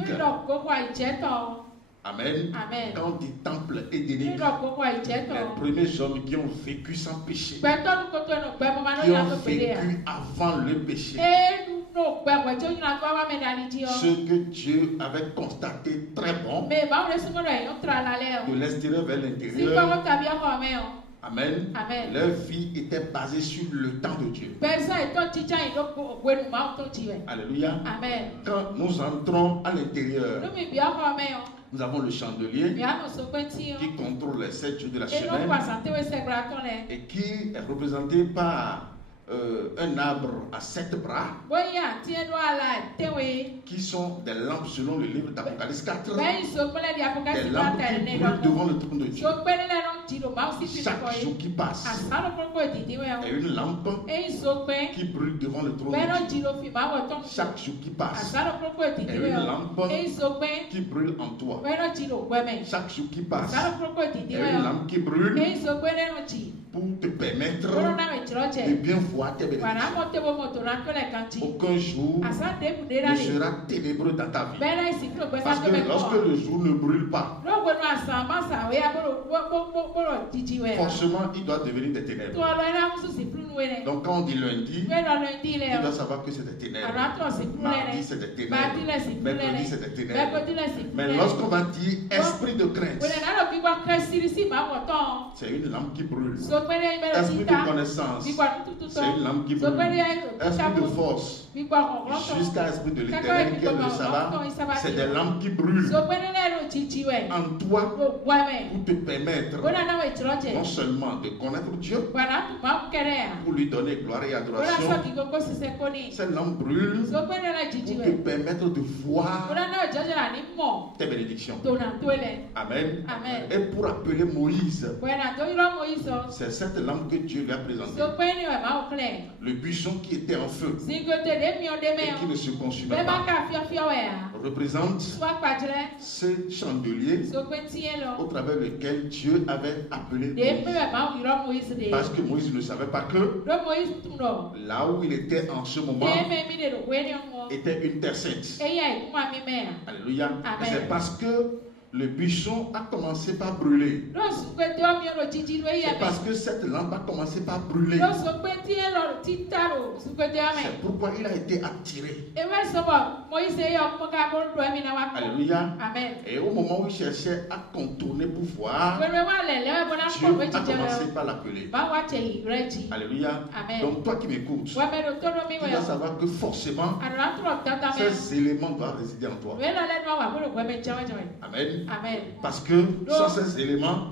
Amen. Quand on dit temple édénique, les premiers hommes qui ont vécu sans péché, qui ont vécu avant le péché, ce que Dieu avait constaté très bon, de l'extérieur vers l'intérieur, Amen. Leur vie était basée sur le temps de Dieu. Alléluia. Quand nous entrons à l'intérieur, nous avons le chandelier qui contrôle les 7 jours de la semaine et qui est représenté par un arbre à 7 bras qui sont des lampes selon le livre d'Apocalypse 4, des lampes qui brûlent devant le trône de Dieu. Chaque jour qui passe est une lampe qui brûle devant le trône de Dieu. Chaque jour qui passe est une lampe qui brûle en toi. Chaque jour qui passe est une lampe qui brûle pour te permettre de bien voir tes bénédictions. Aucun jour ne sera ténébreux dans ta vie. Parce que lorsque le jour ne brûle pas, forcément il doit devenir des ténèbres. Donc quand on dit lundi, il doit savoir que c'est des ténèbres. Mardi c'est des ténèbres. Mercredi c'est des ténèbres. Mais lorsqu'on va dire esprit de crainte, c'est une lampe qui brûle. Esprit de connaissance, c'est une lampe qui brûle. Esprit de force, jusqu'à esprit de l'éternel qui est le sabbat, c'est des lampes qui brûlent en toi pour te permettre non seulement de connaître Dieu, pour lui donner gloire et adoration. Cette lampe brûle pour te permettre de voir tes bénédictions. Amen. Et pour appeler Moïse, c'est cette lampe que Dieu lui a présentée. Le buisson qui était en feu et qui ne se consumait pas représente ce chandelier au travers lequel Dieu avait appelé Moïse. Parce que Moïse ne savait pas que là où il était en ce moment était une terre sainte. Alléluia. C'est parce que le buisson a commencé par brûler. C'est parce que cette lampe a commencé par brûler. C'est pourquoi il a été attiré. Alléluia. Et au moment où il cherchait à contourner pour voir, Dieu a commencé par l'appeler. Alléluia. Donc toi qui m'écoutes, tu dois savoir que forcément ces éléments doivent résider en toi. Amen. Amen. Parce que sans ces éléments,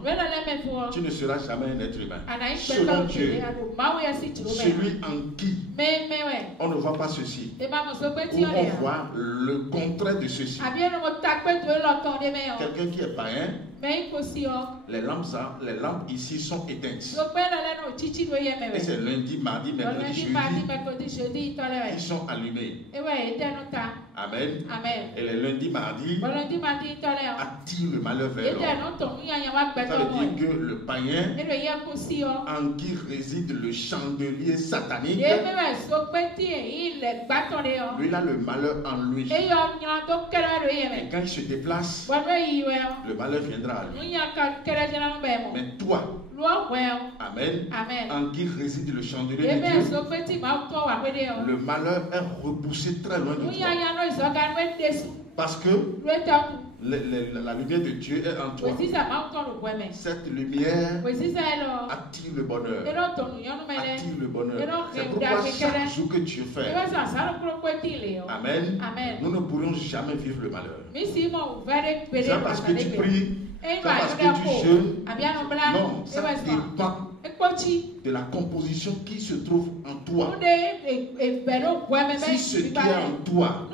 tu ne seras jamais un être humain. Selon Dieu, celui en qui on ne voit pas ceci, ou on voit le contraire de ceci. Quelqu'un qui est païen, les lampes ici sont éteintes. Et c'est lundi, mardi, mercredi, jeudi, ils sont allumés. Amen. Et les lundis, mardi, attire le malheur vers l'homme. Ça veut dire que le païen, en qui réside le chandelier satanique, lui, il a le malheur en lui. Et quand il se déplace, le malheur viendra à lui. Mais toi, Amen. En qui réside le chandelier de Dieu, le malheur est repoussé très loin de toi. Parce que la lumière de Dieu est en toi. Cette lumière attire le bonheur. Attire le bonheur. C'est pourquoi chaque jour que Dieu fait, Amen, nous ne pourrions jamais vivre le malheur. C'est parce que tu pries, c'est parce que tu jeûnes. Non, ça dépend de la composition qui se trouve en toi. Si ce qui est en toi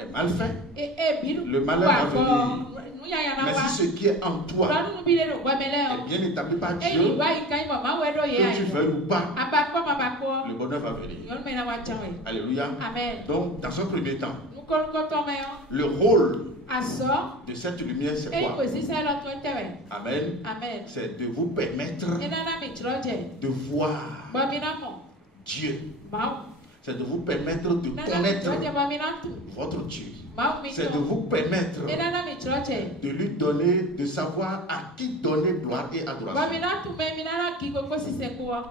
est mal fait, le malheur va venir. Mais si ce qui est en toi est bien établi par Dieu, que tu veuilles ou pas, le bonheur va venir. Alléluia. Donc, dans un premier temps, le rôle de cette lumière, c'est quoi? Amen. C'est de vous permettre de voir Dieu. C'est de vous permettre de connaître votre Dieu. C'est de vous permettre de lui donner, de savoir à qui donner gloire et adoration.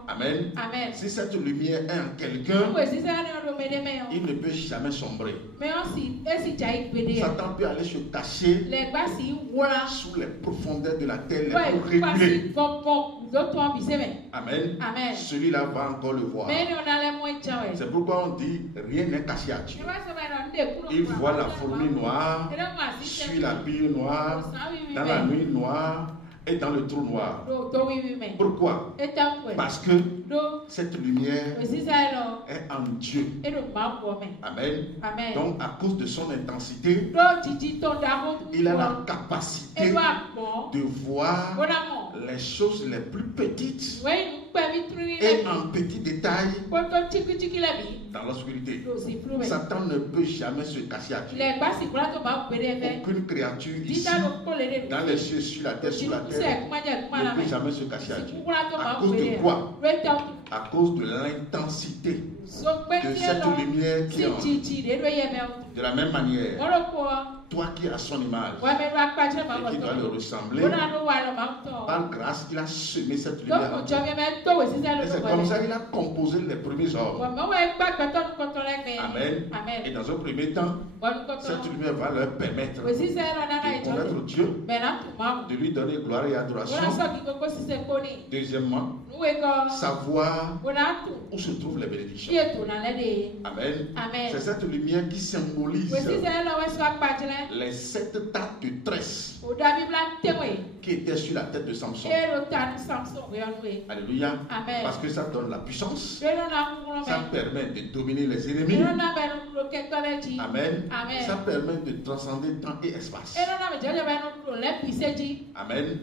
Amen. Si cette lumière est en quelqu'un, il ne peut jamais sombrer. Satan peut aller se cacher sous les profondeurs de la terre les plus reculées. Amen. Celui-là va encore le voir. C'est pourquoi on dit rien n'est caché à Dieu. Il voit la fourmi noire, suit la bille noire, dans la nuit noire et dans le trou noir. Pourquoi? Parce que cette lumière est en Dieu. Amen. Donc à cause de son intensité, il a la capacité de voir les choses les plus petites et en petits détails dans l'obscurité. Satan ne peut jamais se cacher à Dieu. Aucune créature ici, dans les cieux, sur la terre, sous la terre, ne peut jamais se cacher à Dieu. À cause de quoi? À cause de l'intensité de cette lumière qui est en nous. De la même manière, toi qui as son image et qui dois le ressembler, par grâce, il a semé cette lumière en toi. Et c'est comme ça qu'il a composé les premiers hommes. Amen. Et dans un premier temps, cette lumière va leur permettre de connaître Dieu, de lui donner gloire et adoration. Deuxièmement, savoir où se trouvent les bénédictions. Amen. C'est cette lumière qui symbolise les 7 tas de tresses qui étaient sur la tête de Samson. Alléluia. Parce que ça donne la puissance. Ça permet de dominer les ennemis. Amen. Ça permet de transcender temps et espace. Amen.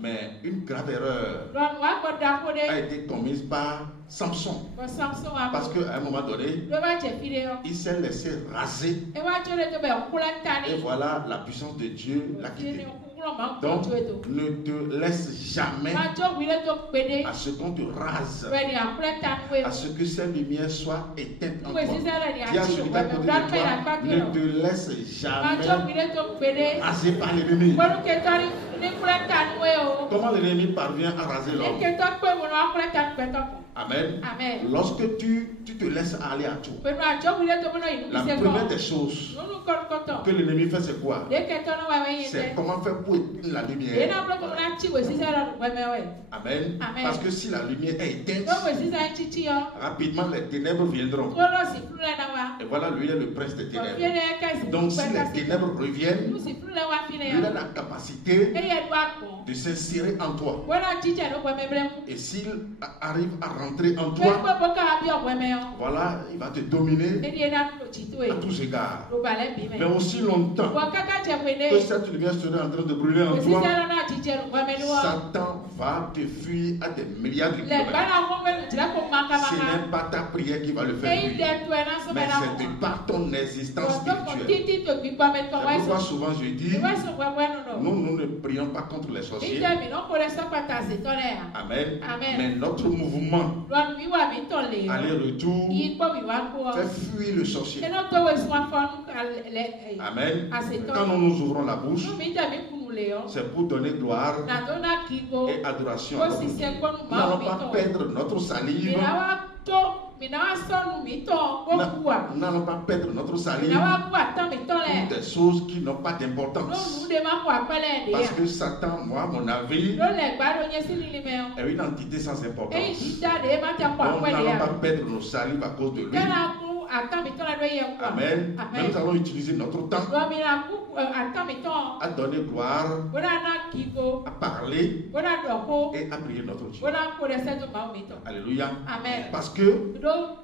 Mais une grave erreur a été commise par Samson. Parce qu'à un moment donné, il s'est laissé raser. Et voilà, la puissance de Dieu l'a quitté. Donc, ne te laisse jamais à ce qu'on te rase, à ce que cette lumière soit éteinte en toi. Dis à celui d'à côté de toi, ne te laisse jamais raser par l'ennemi. Comment l'ennemi parvient à raser l'homme? Amen. Amen. Lorsque tu te laisses aller à tout, la première des choses que l'ennemi fait, c'est quoi? C'est comment faire pour éteindre la lumière. Amen. Parce que si la lumière est éteinte, rapidement les ténèbres viendront. Et voilà, lui est le prince des ténèbres. Donc si les ténèbres reviennent, il a la capacité de s'insérer en toi. Et s'il arrive à rentrer en toi, voilà, il va te dominer à tous égards. Mais aussi longtemps que cette lumière sera en train de brûler en toi, Satan va te fuir à des milliards de kilomètres. Ce n'est pas ta prière qui va le faire fuir, mais c'est de par ton existence spirituelle. C'est pourquoi souvent je dis, nous ne prions pas contre les sorciers. Amen. Mais notre mouvement aller-retour fait fuir le sorcier. Amen. Quand nous ouvrons la bouche, c'est pour donner gloire et adoration. Nous n'allons pas perdre notre salive. Nous n'allons pas perdre notre salive pour des choses qui n'ont pas d'importance. Parce que Satan, moi, mon avis, est une entité sans importance. Donc, nous n'allons pas perdre nos salives à cause de lui. Amen. Mais nous allons utiliser notre temps à donner gloire, à parler et à prier notre Dieu. Alléluia. Amen. Parce que,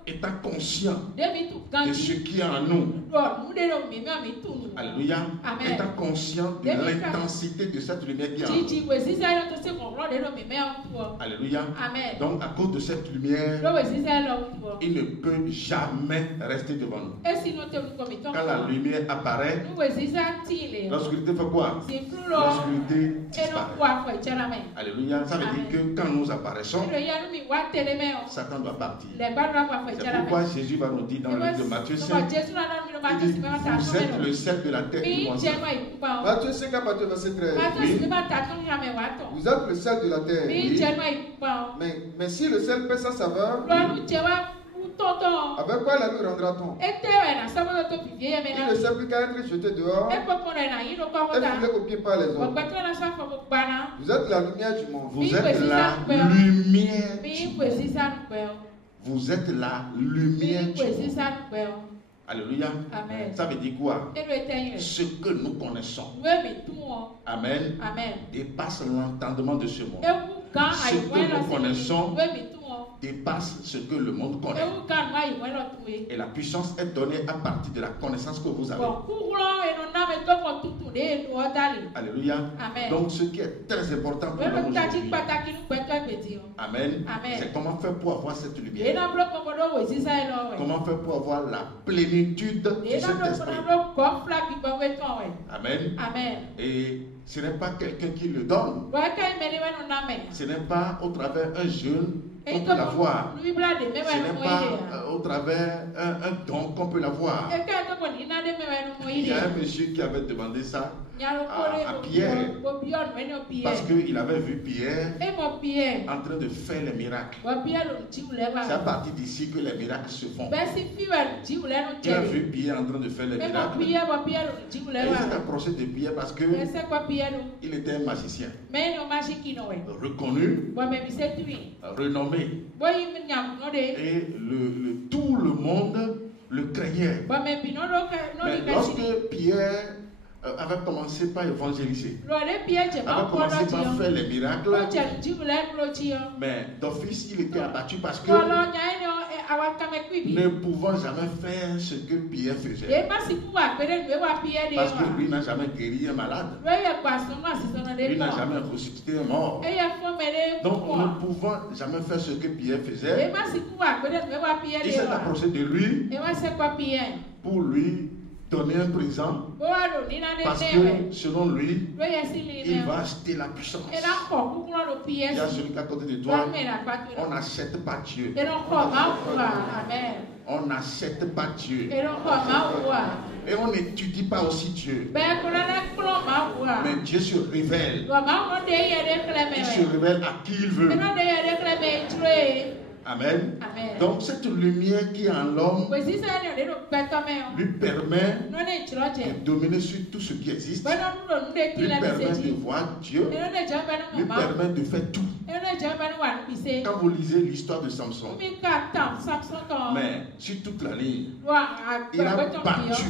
étant conscient de ce qui est en nous, alléluia, étant conscient de l'intensité de cette lumière qui est en nous, alléluia. Donc, à cause de cette lumière, il ne peut jamais rester devant nous. Quand la lumière apparaît, l'obscurité fait quoi? L'obscurité disparaît. Alléluia. Ça veut dire que quand nous apparaissons, Satan doit partir. C'est pourquoi Jésus va nous dire dans le livre de Matthieu 5, il dit, vous êtes le sel de la terre du monde. Matthieu 5 à partir du verset 13. Oui. Vous êtes le sel de la terre. Oui. Mais si le sel perd sa saveur, avec quoi la lui rendra-t-on? Il ne sert plus qu'à être jeté dehors et foulé aux pieds par les hommes. Vous êtes la lumière du monde. Vous êtes la lumière du monde. Vous êtes la lumière du monde. Alléluia. Amen. Ça veut dire quoi? Ce que nous connaissons, amen, dépasse l'entendement de ce monde. Ce que nous connaissons dépasse ce que le monde connaît. Et la puissance est donnée à partir de la connaissance que vous avez. Alléluia. Amen. Donc ce qui est très important pour nous aujourd'hui, amen, c'est comment faire pour avoir cette lumière. Comment faire pour avoir la plénitude de cet esprit. Amen. Et ce n'est pas quelqu'un qui le donne. Ce n'est pas au travers un jeûne qu'on peut l'avoir. Ce n'est pas au travers un don qu'on peut l'avoir. Il y a un monsieur qui avait demandé ça à Pierre, parce qu'il avait vu Pierre en train de faire les miracles. C'est à partir d'ici que les miracles se font. Il a vu Pierre en train de faire les miracles. Et il s'est approché de Pierre parce que il était un magicien reconnu, renommé, et tout le monde le craignait. Mais lorsque Pierre avait commencé par évangéliser, avait commencé par faire les miracles, mais d'office il était abattu parce que ne pouvant jamais faire ce que Pierre faisait, parce que lui n'a jamais guéri un malade, lui n'a jamais ressuscité un mort. Donc ne pouvant jamais faire ce que Pierre faisait, il s'est approché de lui pour lui donner un présent, parce que selon lui, il va acheter la puissance. Il y a celui qui est à côté de toi. On n'achète pas Dieu. On n'achète pas Dieu. Et on n'étudie pas aussi Dieu. Mais Dieu se révèle. Il se révèle à qui il veut. Amen. Donc cette lumière qui est en l'homme lui permet de dominer sur tout ce qui existe, lui permet de voir Dieu, lui permet de faire tout. Quand vous lisez l'histoire de Samson, mais sur toute la ligne, il a battu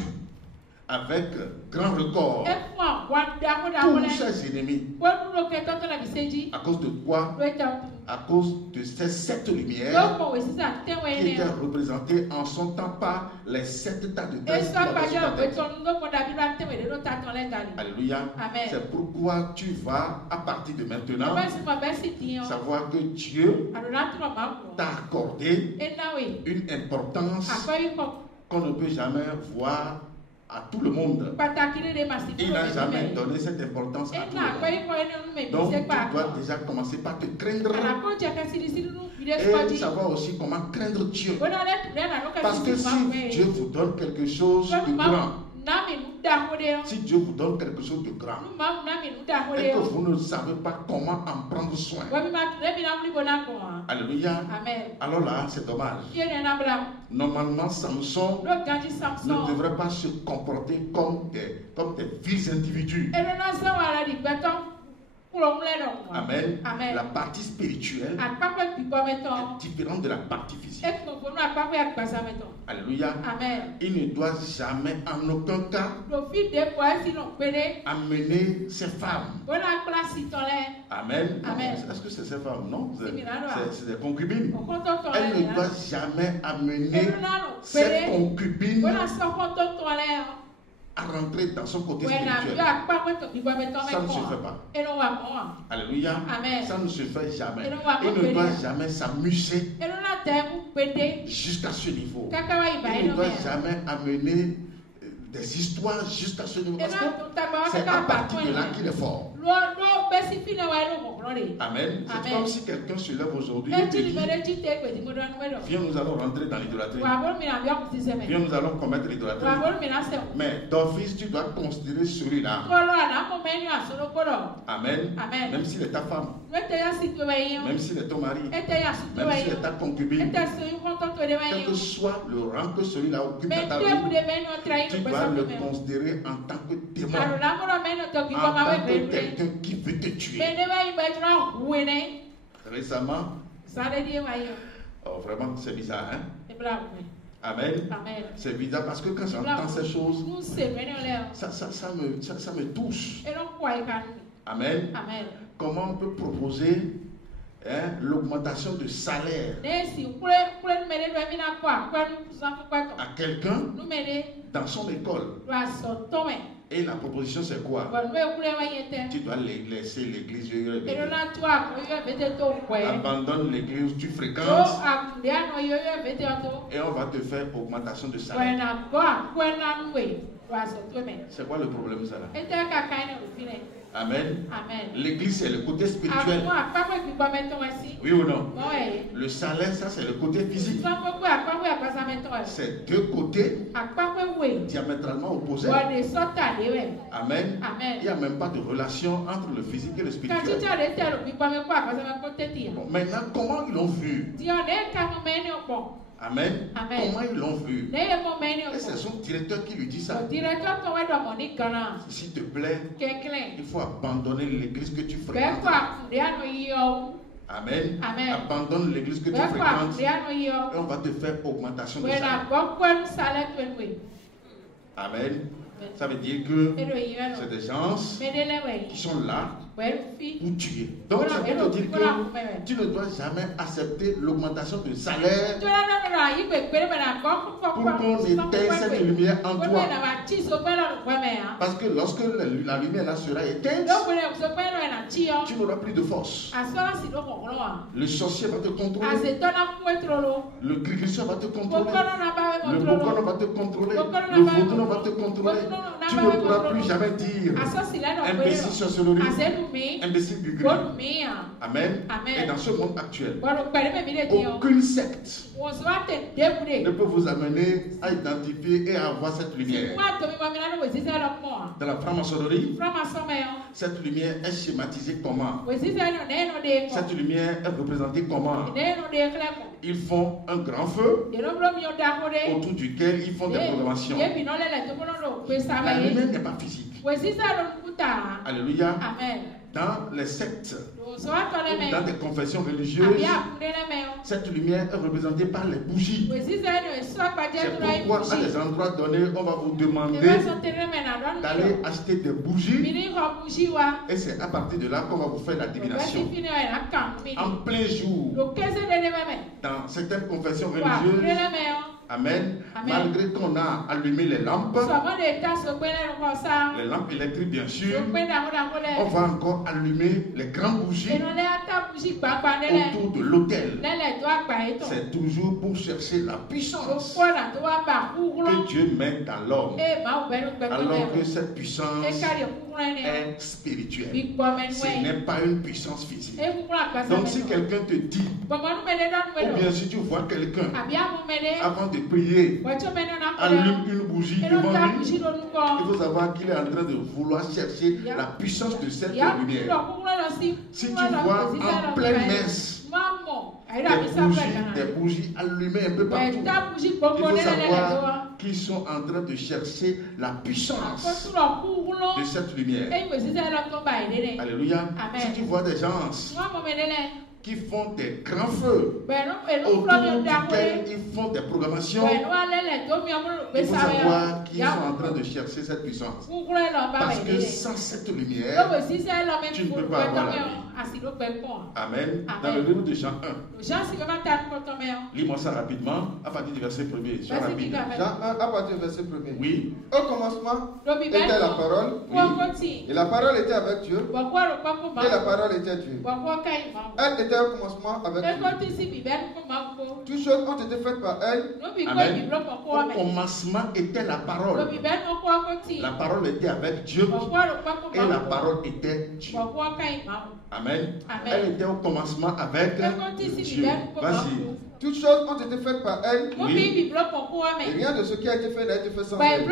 avec grand record tous ses ennemis. À cause de quoi? À cause de ces 7 lumières qui étaient représentées en son temps par les 7 tas de terre. Alléluia. C'est pourquoi tu vas, à partir de maintenant, savoir que Dieu t'a accordé une importance qu'on ne peut jamais voir à tout le monde. Il n'a jamais donné cette importance à tout le monde. Donc tu dois déjà commencer par te craindre et savoir aussi comment craindre Dieu. Parce que si Dieu vous donne quelque chose de grand, si Dieu vous donne quelque chose de grand et que vous ne savez pas comment en prendre soin, alléluia, alors là c'est dommage. Normalement Samson ne devrait pas se comporter comme des vils individus. Amen. La partie spirituelle est différente de la partie physique. Alléluia. Il ne doit jamais, en aucun cas, amener ses femmes. Amen. Est-ce que c'est ses femmes? Non, c'est des concubines. Elle ne doit jamais amener ses concubines à rentrer dans son côté spirituel. Ça ne se fait pas. Alléluia. Ça ne se fait jamais. Il ne doit jamais s'amuser jusqu'à ce niveau. Il ne doit jamais amener des histoires jusqu'à ce niveau. Parce que c'est à partir de là qu'il est fort. Amen. C'est comme si quelqu'un se lève aujourd'hui et te dit: viens, nous allons rentrer dans l'idolâtrie. Viens, nous allons commettre l'idolâtrie. Mais d'office, tu dois considérer celui-là. Amen. Même s'il est ta femme, même s'il est ton mari, même s'il est ta concubine, quel que soit le rang que celui-là occupe dans ta vie, tu dois le considérer en tant que démon, en tant que quelqu'un qui veut te tuer. Récemment, oh, vraiment c'est bizarre, hein? Amen. C'est bizarre parce que quand j'entends ces choses, ça me touche. Amen. Comment on peut proposer l'augmentation de salaire à quelqu'un dans son école? Et la proposition c'est quoi? Tu dois laisser l'église, abandonne l'église, tu fréquentes et on va te faire augmentation de salaire. C'est quoi le problème ça là? Amen. L'église c'est le côté spirituel. Oui ou non? Le salaire, ça c'est le côté physique. C'est deux côtés diamétralement opposés. Amen. Il n'y a même pas de relation entre le physique et le spirituel. Bon, maintenant, comment ils l'ont vu? Amen. Comment ils l'ont vu? Et c'est son directeur qui lui dit ça. S'il te plaît, il faut abandonner l'église que tu fréquentes. Amen. Abandonne l'église que tu fréquentes et on va te faire augmentation de salaire. Amen. Ça veut dire que c'est des gens qui sont là pour tuer. Donc ça veut dire que tu ne dois jamais accepter l'augmentation de salaire pour qu'on éteigne cette lumière en toi. Parce que lorsque la lumière là sera éteinte, tu n'auras plus de force. Le sorcier va te contrôler. Le grégisseur va te contrôler. Le bocon va te contrôler. Le vaudou va te contrôler. Tu ne pourras plus jamais dire imbécile sorcellerie. imbécile du gris. Amen. Et dans ce monde actuel, aucune secte ne peut vous amener à identifier et à avoir cette lumière. Dans la franc-maçonnerie, cette lumière est schématisée comment? Cette lumière est représentée comment? Ils font un grand feu autour duquel ils font des programmations. La lumière n'est pas physique. Alléluia. Dans les sectes, dans des confessions religieuses, cette lumière est représentée par les bougies. C'est pourquoi à des endroits donnés, on va vous demander d'aller acheter des bougies. Et c'est à partir de là qu'on va vous faire la divination. En plein jour, dans certaines confessions religieuses, amen. Malgré qu'on a allumé les lampes électriques bien sûr, on va encore allumer les grandes bougies autour de l'autel. C'est toujours pour chercher la puissance que Dieu met dans l'homme, alors que cette puissance est spirituelle. Ce n'est pas une puissance physique. Donc si quelqu'un te dit, ou bien si tu vois quelqu'un avant de prier, allume une bougie devant lui, il faut savoir qu'il est en train de vouloir chercher la puissance de cette lumière. Si tu vois en pleine messe des bougies allumées un peu partout, il faut savoir qu'ils sont en train de chercher la puissance de cette lumière. Alléluia. Si tu vois des gens qui font des grands feux autour duquel ils font des programmations, il faut savoir qu'ils sont en train de chercher cette puissance. Parce que sans cette lumière, tu ne peux pas avoir la vie. Amen. Dans le livre de Jean 1, lis-moi ça rapidement à partir du verset 1er. Sois rapide. Jean 1 à partir du verset 1er. Oui. Au commencement était la parole. Oui. Et la parole était avec Dieu. Et la parole était Dieu. Elle était au commencement avec Dieu. Toutes choses ont été faites par elle. Amen. Au commencement était la parole. La parole était avec Dieu. Et la parole était Dieu. Amen. Elle était au commencement avec Dieu. Vas-y. Toutes choses ont été faites par elle. Oui. Et rien de ce qui a été fait n'a été fait sans elle.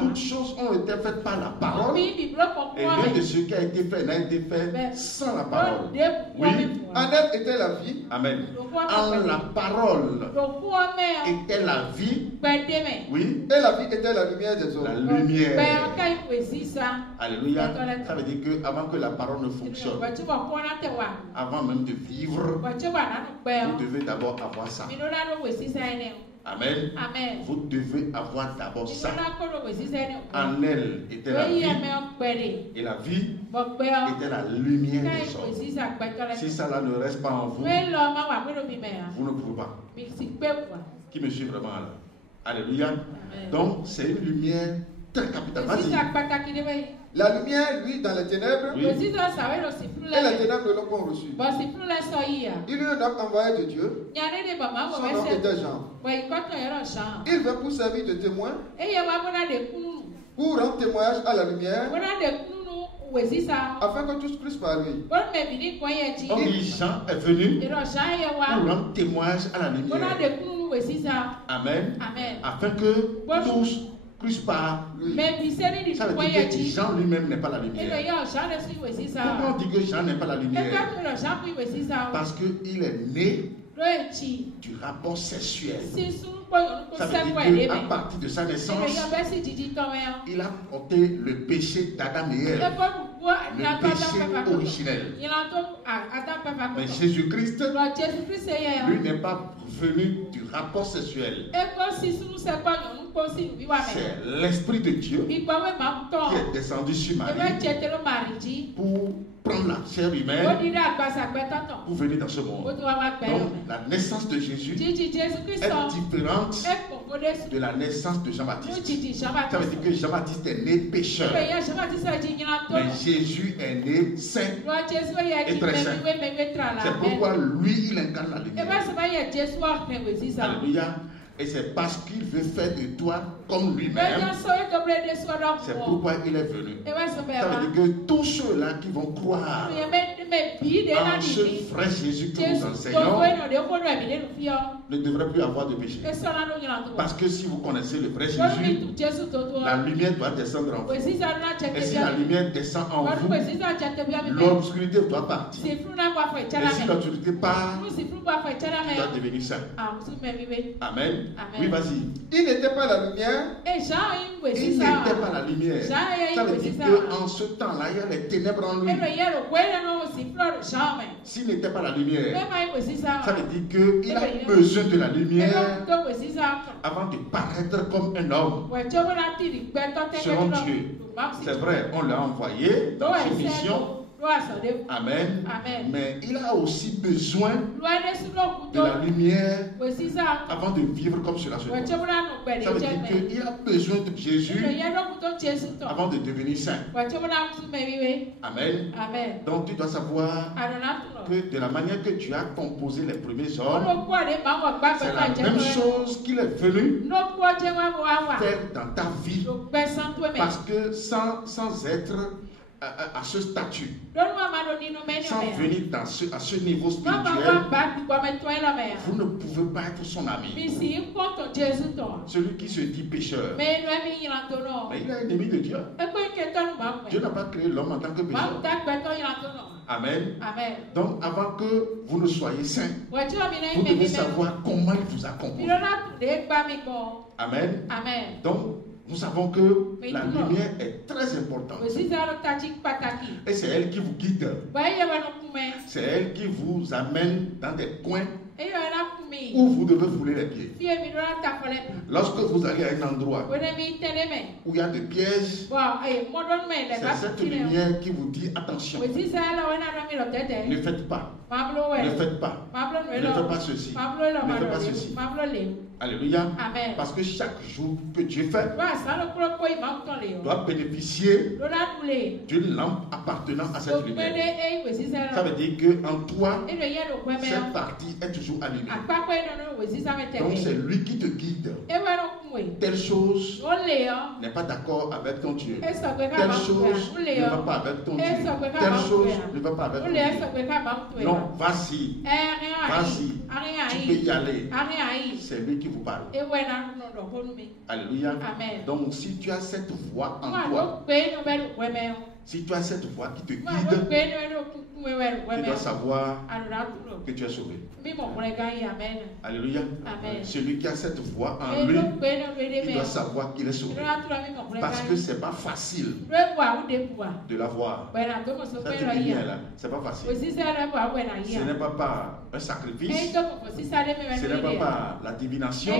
Toutes choses ont été faites par la parole. Et rien de ce qui a été fait n'a été fait sans la parole. Oui. En elle était la vie. Amen. En la parole était la vie. Oui. Et la vie était la lumière des hommes. La lumière. Alléluia. Ça veut dire qu'avant que la parole ne fonctionne, avant même de vivre, vous devez d'abord avoir ça. Amen. Vous devez avoir d'abord ça. En elle était la vie. Et la vie était la lumière des hommes. Si ça là ne reste pas en vous, vous ne pouvez pas. Qui me suit vraiment là? Alléluia. Donc c'est une lumière très capitale. Vas-y. La lumière, lui, dans les ténèbres, oui. Et les ténèbres ne l'ont pas reçu. Il y a un homme envoyé de Dieu. Son nom était Jean. Il vint pour servir de témoin, pour rendre témoignage à la lumière, afin que tous crissent par lui. Donc Jean est venu pour rendre témoignage à la lumière. Amen. Afin que tous crissent par lui. Ça veut dire que Jean lui-même n'est pas la lumière. Pourquoi on dit que Jean n'est pas la lumière? Parce qu'il est né du rapport sexuel. Ça veut dire qu'à partir de sa naissance, il a porté le péché d'Adam et Ève, le péché originel. Mais Jésus-Christ, lui n'est pas venu du rapport sexuel. C'est l'Esprit de Dieu qui est descendu sur Marie pour prendre la chair humaine pour venir dans ce monde. Donc la naissance de Jésus est différente de la naissance de Jean-Baptiste. Ça veut dire que Jean-Baptiste est né pécheur, mais Jésus est né saint et très saint. C'est pourquoi lui il incarne la lumière. Alléluia. Et c'est parce qu'il veut faire de toi comme lui-même. C'est pourquoi il est venu. Ça veut dire que tous ceux-là qui vont croire en ce frère Jésus que nous enseignons ne devraient plus avoir de péché. Parce que si vous connaissez le frère Jésus, la lumière doit descendre en vous. Et si la lumière descend en vous, l'obscurité doit partir. Et si l'obscurité part, tu dois devenir saint. Amen. Oui, vas-y. Il n'était pas la lumière. Il n'était pas la lumière. Ça veut dire qu'en ce temps-là, il y a les ténèbres en lui. S'il n'était pas la lumière, ça veut dire qu'il a besoin de la lumière avant de paraître comme un homme selon Dieu. C'est vrai, on l'a envoyé dans une mission. Amen. Mais il a aussi besoin de la lumière avant de vivre comme cela se doit. Ça veut dire qu'il a besoin de Jésus avant de devenir saint. Amen. Donc tu dois savoir que de la manière que tu as composé les premiers hommes, c'est la même chose qu'il est venu faire dans ta vie. Parce que sans être à ce statut, sans venir à ce niveau spirituel, vous ne pouvez pas être son ami. Celui qui se dit pécheur, mais il est ennemi de Dieu. Dieu n'a pas créé l'homme en tant que pécheur. Amen. Donc avant que vous ne soyez saint, vous devez savoir comment il vous a composé. Amen. Donc nous savons que la lumière est très importante. Et c'est elle qui vous guide. C'est elle qui vous amène dans des coins où vous devez fouler les pieds. Lorsque vous allez à un endroit où il y a des pièges, c'est cette lumière qui vous dit attention. Ne faites pas. Ne faites pas. Ne faites pas ceci. Ne faites pas ceci. Alléluia. Amen. Parce que chaque jour que Dieu fait doit bénéficier d'une lampe appartenant à cette lumière. Ça veut dire qu'en toi, cette partie est toujours allumée. Donc c'est lui qui te guide. Telle chose n'est pas d'accord avec ton Dieu. Telle chose ne va pas avec ton Dieu. Telle chose ne va pas avec ton Dieu. Non, vas-y. Vas-y. Tu peux y aller. C'est lui qui vous parle. Alléluia. Amen. Donc si tu as cette voix en toi, si tu as cette voix qui te guide, tu dois savoir que tu es sauvé. Alléluia. Amen. Celui qui a cette voix en lui, il doit savoir qu'il est sauvé. Parce que ce n'est pas facile de l'avoir. Cette lumière-là, ce n'est pas facile. Ce n'est pas par un sacrifice. Ce n'est pas par la divination.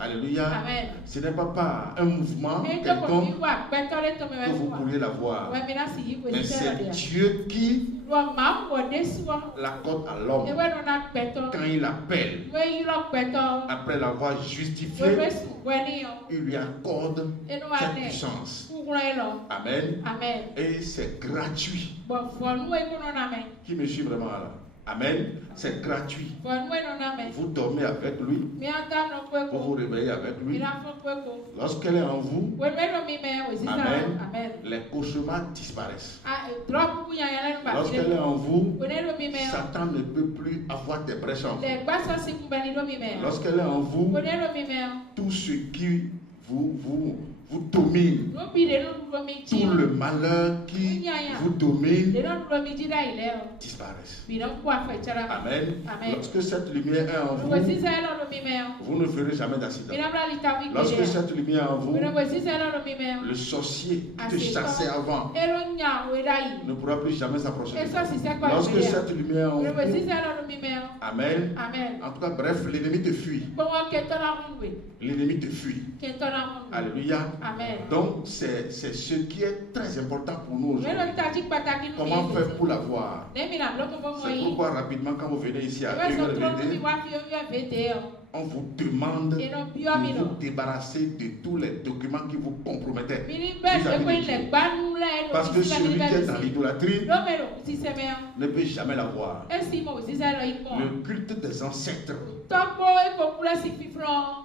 Alléluia. Amen. Ce n'est pas par un mouvement quelconque que vous pourriez l'avoir. Mais c'est Dieu qui l'accorde à l'homme quand il appelle. Après l'avoir justifié, il lui accorde cette puissance. Amen. Et c'est gratuit. Qui me suit vraiment là? Amen. C'est gratuit. Vous dormez avec lui. Vous vous réveillez avec lui. Lorsqu'elle est en vous, amen, les cauchemars disparaissent. Lorsqu'elle est en vous, Satan ne peut plus avoir des brèches en vous. Lorsqu'elle est en vous, tout ce qui vous domine, tout le malheur qui vous domine disparaissent. Amen. Lorsque cette lumière est en vous, vous ne ferez jamais d'accident. Lorsque cette lumière est en vous, le sorcier qui te chassait avant ne pourra plus jamais s'approcher. Lorsque cette lumière est en vous, amen. En tout cas, bref, l'ennemi te fuit. L'ennemi te fuit. Alléluia. Amen. Donc, c'est ce qui est très important pour nous aujourd'hui. Comment faire pour l'avoir? C'est pourquoi rapidement, quand vous venez ici à on vous demande de vous débarrasser de tous les documents qui vous compromettaient. Parce que celui qui est dans l'idolâtrie ne peut jamais l'avoir. Le culte des ancêtres.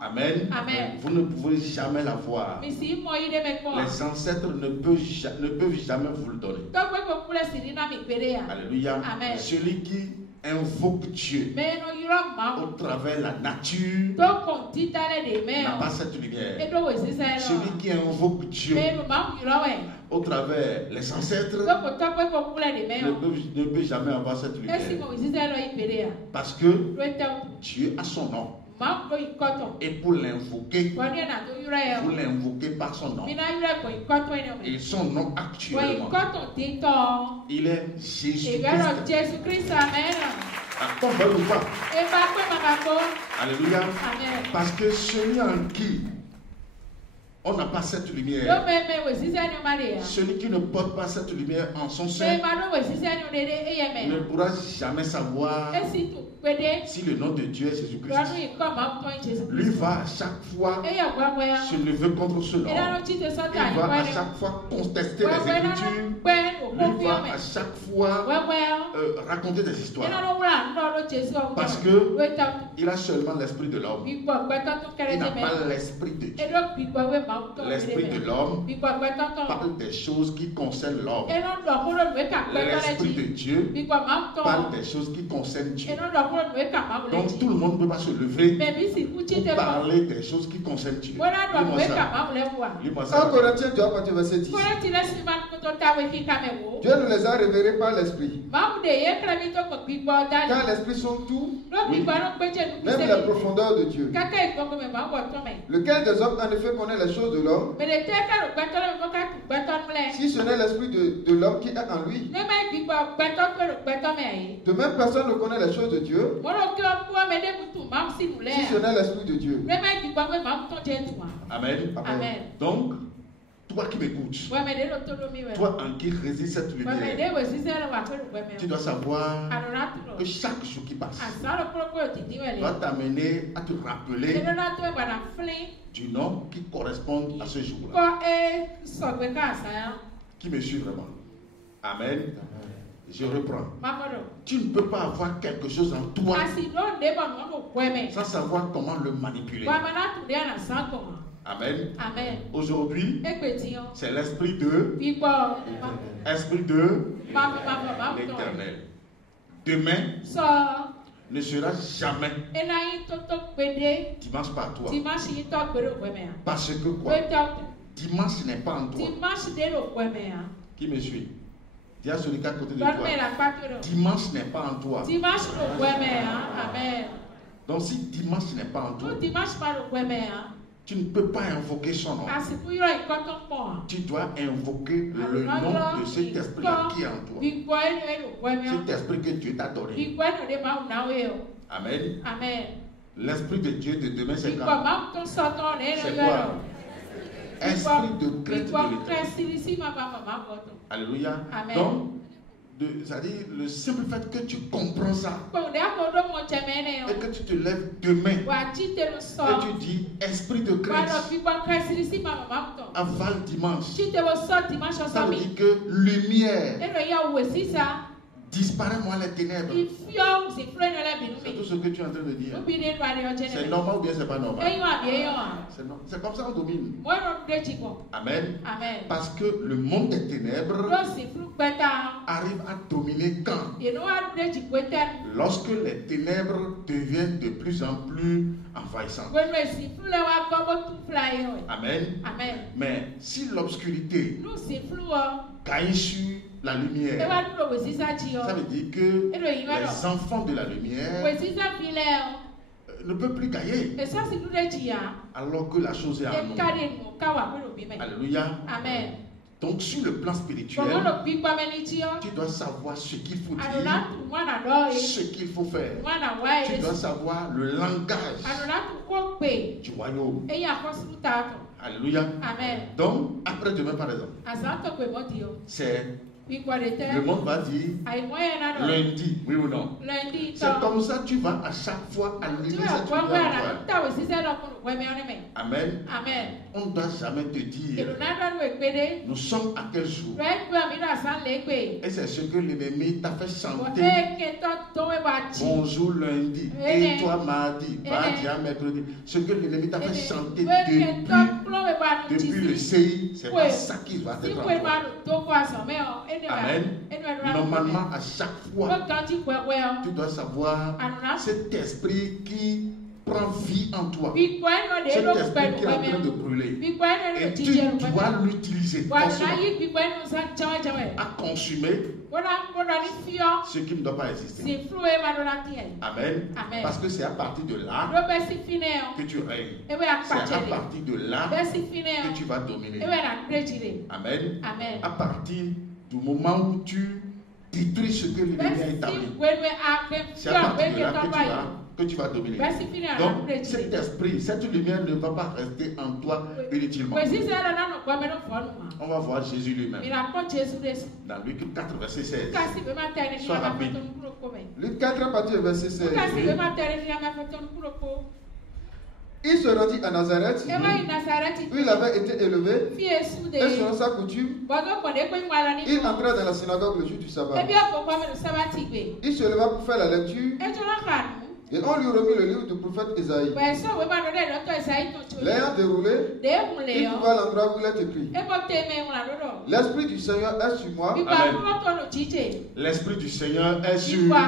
Amen. Vous ne pouvez jamais l'avoir. Les ancêtres ne peuvent jamais vous le donner. Alléluia. Celui qui invoque Dieu au travers de la nature n'a pas cette lumière. Celui qui invoque Dieu au travers les ancêtres ne peut jamais avoir cette lumière. Parce que Dieu a son nom. Et pour l'invoquer, vous l'invoquez par son nom. Et son nom actuellement, il est Jésus-Christ. Ou pas? Alléluia. Parce que celui en qui on n'a pas cette lumière, celui qui ne porte pas cette lumière en son sein ne pourra jamais savoir si le nom de Dieu est Jésus-Christ. Lui va à chaque fois se lever contre ce nom. Il va à chaque fois contester les Écritures. Lui va à chaque fois raconter des histoires. Parce que il a seulement l'esprit de l'homme. Il n'a pas l'esprit de Dieu. L'esprit de l'homme parle des choses qui concernent l'homme. L'esprit de Dieu parle des choses qui concernent Dieu. Donc tout le monde ne peut pas se lever pour parler des choses qui concernent Dieu. Lis-moi ça. 1 Corinthiens 2, verset 10. Dieu nous les a révélés par l'esprit. Car l'esprit sont tout, même la profondeur de Dieu. Lequel des hommes en effet connaît les choses de l'homme, si ce n'est l'esprit de l'homme qui est en lui? De même personne ne connaît les choses de Dieu, si ce n'est l'esprit de Dieu. Amen. Amen. Donc, toi qui m'écoutes, toi en qui réside cette lumière, tu dois savoir que chaque jour qui passe doit t'amener à te rappeler du nom qui correspond à ce jour-là. Qui me suit vraiment? Amen. Je reprends. Tu ne peux pas avoir quelque chose en toi sans savoir comment le manipuler. Amen. Amen. Aujourd'hui, c'est l'esprit de l'Éternel. Demain ne sera jamais dimanche par toi. Parce que quoi? Dimanche n'est pas en toi. Qui me suit? Dis à celui qui est à côté de toi. Dimanche n'est pas en toi. Donc si dimanche n'est pas en toi, tu ne peux pas invoquer son nom. Tu dois invoquer le nom de cet esprit-là qui est en toi. Cet esprit que Dieu t'a donné. Amen. Amen. L'esprit de Dieu de demain, c'est quoi? C'est quoi? Esprit de crainte de l'Éternel. Alléluia. Amen. Donc, c'est-à-dire le simple fait que tu comprends ça et que tu te lèves demain et tu dis esprit de crainte avant dimanche, ça veut dire que lumière disparaît-moi les ténèbres. C'est tout ce que tu es en train de dire. C'est normal ou bien c'est pas normal? C'est comme ça qu'on domine. Amen. Amen. Parce que le monde des ténèbres arrive à dominer quand? Lorsque les ténèbres deviennent de plus en plus envahissantes. Amen. Amen. Mais si l'obscurité gagne sur la lumière, ça veut dire que les enfants de la lumière ne peuvent plus gagner alors que la chose est en nous. Alléluia. Amen. Donc sur le plan spirituel, tu dois savoir ce qu'il faut dire, ce qu'il faut faire. Tu dois savoir le langage du royaume. Alléluia. Amen. Donc après demain par exemple, c'est Le monde va dire lundi, oui ou non? C'est comme ça tu vas à chaque fois allumer cette lumière. Amen. On ne doit jamais te dire nous sommes à quel jour. Et c'est ce que l'ennemi t'a fait chanter. Bonjour lundi, et toi mardi, mardi à mercredi. Ce que l'ennemi t'a fait chanter depuis le CI, c'est pas ça qui va être en toi. Amen. Normalement, à chaque fois, tu dois savoir cet esprit qui prend vie en toi. Cet esprit qui est en train de brûler. Et tu dois l'utiliser à consommer ce qui ne doit pas exister. Amen. Parce que c'est à partir de là que tu règnes. C'est à partir de là que tu vas dominer. Amen. À partir du moment où tu détruis ce que l'ennemi a établi, c'est à partir de là que tu vas dominer. Donc, cet esprit, cette lumière ne va pas rester en toi inutilement. On va voir Jésus lui-même. Dans Luc 4, verset 16. Sois rapide. Luc 4, partir verset 16. Il se rendit à Nazareth, où il avait été élevé, et selon sa coutume, il entra dans la synagogue le jour du sabbat. Il se leva pour faire la lecture, et on lui remit le livre du prophète Isaïe. L'ayant déroulé, il trouva l'endroit où il est écrit: l'Esprit du Seigneur est sur moi. Amen. L'Esprit du Seigneur est sur moi.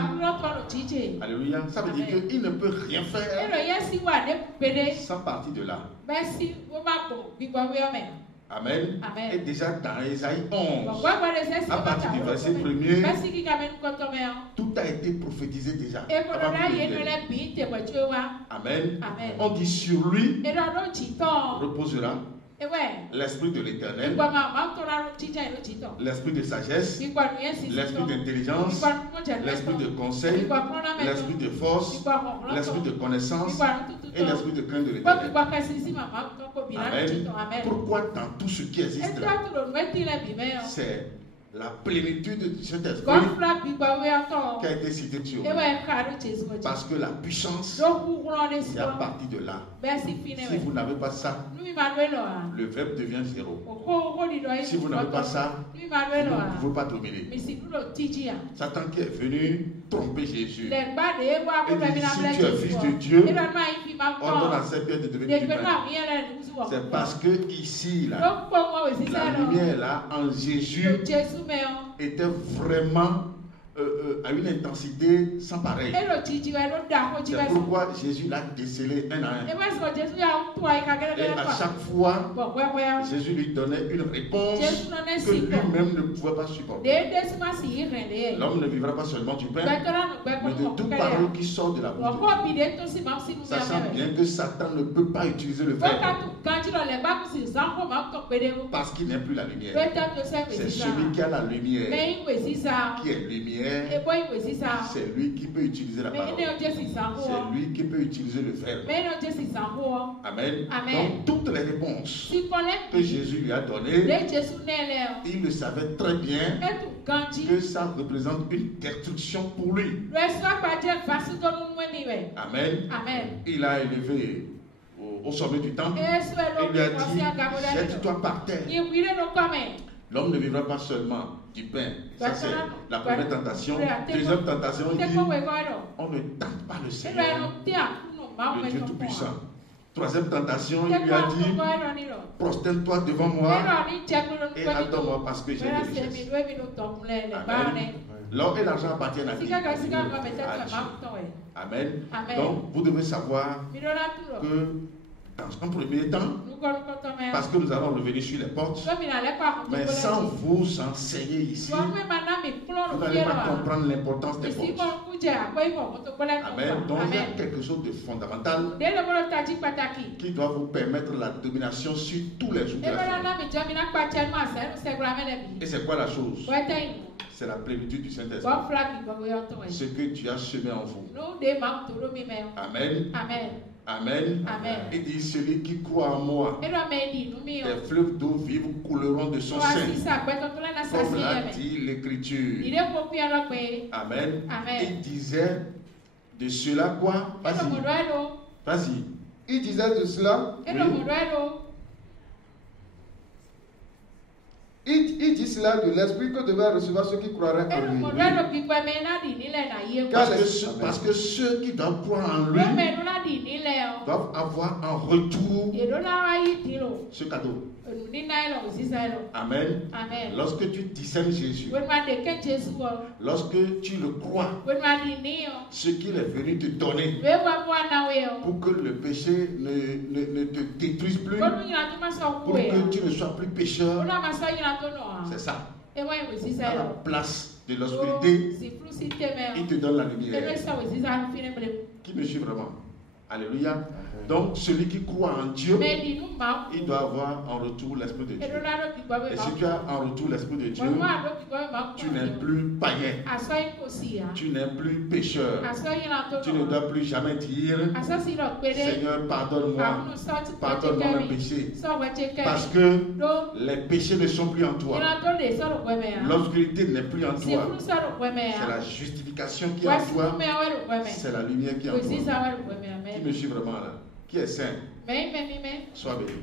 Alléluia. Ça veut dire qu'il ne peut rien faire sans partir de là. Amen. Et déjà dans Isaïe 11, à partir du verset 1er, tout a été prophétisé déjà. Amen. On dit sur lui reposera l'esprit de l'Éternel, l'esprit de sagesse, l'esprit d'intelligence, l'esprit de conseil, l'esprit de force, l'esprit de connaissance et l'esprit de crainte de l'Éternel. Amen. Pourquoi dans tout ce qui existe là, c'est la plénitude de cet esprit qui a été cité sur nous. Parce que la puissance, c'est à partir de là. Si vous n'avez pas ça, le verbe devient zéro. Si vous n'avez pas ça, vous ne pouvez pas dominer. Satan qui est venu tromper Jésus. Et dit, si tu es fils de Dieu, ordonne à cette pierre de devenir du pain. C'est parce que ici, là, la lumière là, en Jésus, était vraiment à une intensité sans pareil. C'est pourquoi Jésus l'a décelé un à un. Et à chaque fois, Jésus lui donnait une réponse que lui-même ne pouvait pas supporter. L'homme ne vivra pas seulement du pain, mais de toute parole qui sort de la bouche de Dieu. Sachant bien que Satan ne peut pas utiliser le verbe parce qu'il n'est plus la lumière. C'est celui qui a la lumière qui est lumière. C'est lui qui peut utiliser la parole. C'est lui qui peut utiliser le verbe. Amen. Donc toutes les réponses que Jésus lui a données, il le savait très bien que ça représente une destruction pour lui. Amen. Il a élevé au sommet du temple et il lui a dit: jette-toi par terre. L'homme ne vivra pas seulement du pain. Ça, c'est la première tentation. Deuxième tentation, il dit: on ne tente pas le Seigneur, le Dieu Tout-Puissant. Troisième tentation, il lui a dit: prosterne-toi devant moi et adore-moi parce que j'ai des richesses. Amen. L'or et l'argent appartiennent à qui? À Dieu. Amen. Donc, vous devez savoir que dans un premier temps, parce que nous allons revenir sur les portes, mais sans vous enseigner ici, vous n'allez pas comprendre l'importance des portes. Amen. Donc il y a quelque chose de fondamental qui doit vous permettre la domination sur tous les jours de la journée. Et c'est quoi la chose? c'est la plénitude du Saint-Esprit. Ce que tu as semé en vous. Amen. Amen. Amen. Amen. Il dit, celui qui croit en moi, des fleuves d'eau vive couleront de son sein. Comme l'a dit l'Écriture. Amen. Amen. Il disait de cela quoi? Vas-y. Vas-y. Il disait de cela. Oui. Il dit cela de l'esprit que devaient recevoir ceux qui croiraient en lui. Parce que ceux qui doivent croire en lui doivent avoir en retour ce cadeau. Amen. Amen. Lorsque tu discernes Jésus, lorsque tu le crois, ce qu'il est venu te donner pour que le péché ne te détruise plus, pour que tu ne sois plus pécheur, c'est ça. À la place de l'obscurité, il te donne la lumière. Qui me suit vraiment? Alléluia. Donc, celui qui croit en Dieu, il doit avoir en retour l'Esprit de Dieu. Et si tu as en retour l'Esprit de Dieu, tu n'es plus païen. Tu n'es plus pécheur. Tu ne dois plus jamais dire, Seigneur, pardonne-moi. Pardonne-moi mes péchés. Parce que les péchés ne sont plus en toi. L'obscurité n'est plus en toi. C'est la justification qui est en toi. C'est la lumière qui est en toi. Qui me suit vraiment là? Qui est saint? Sois béni.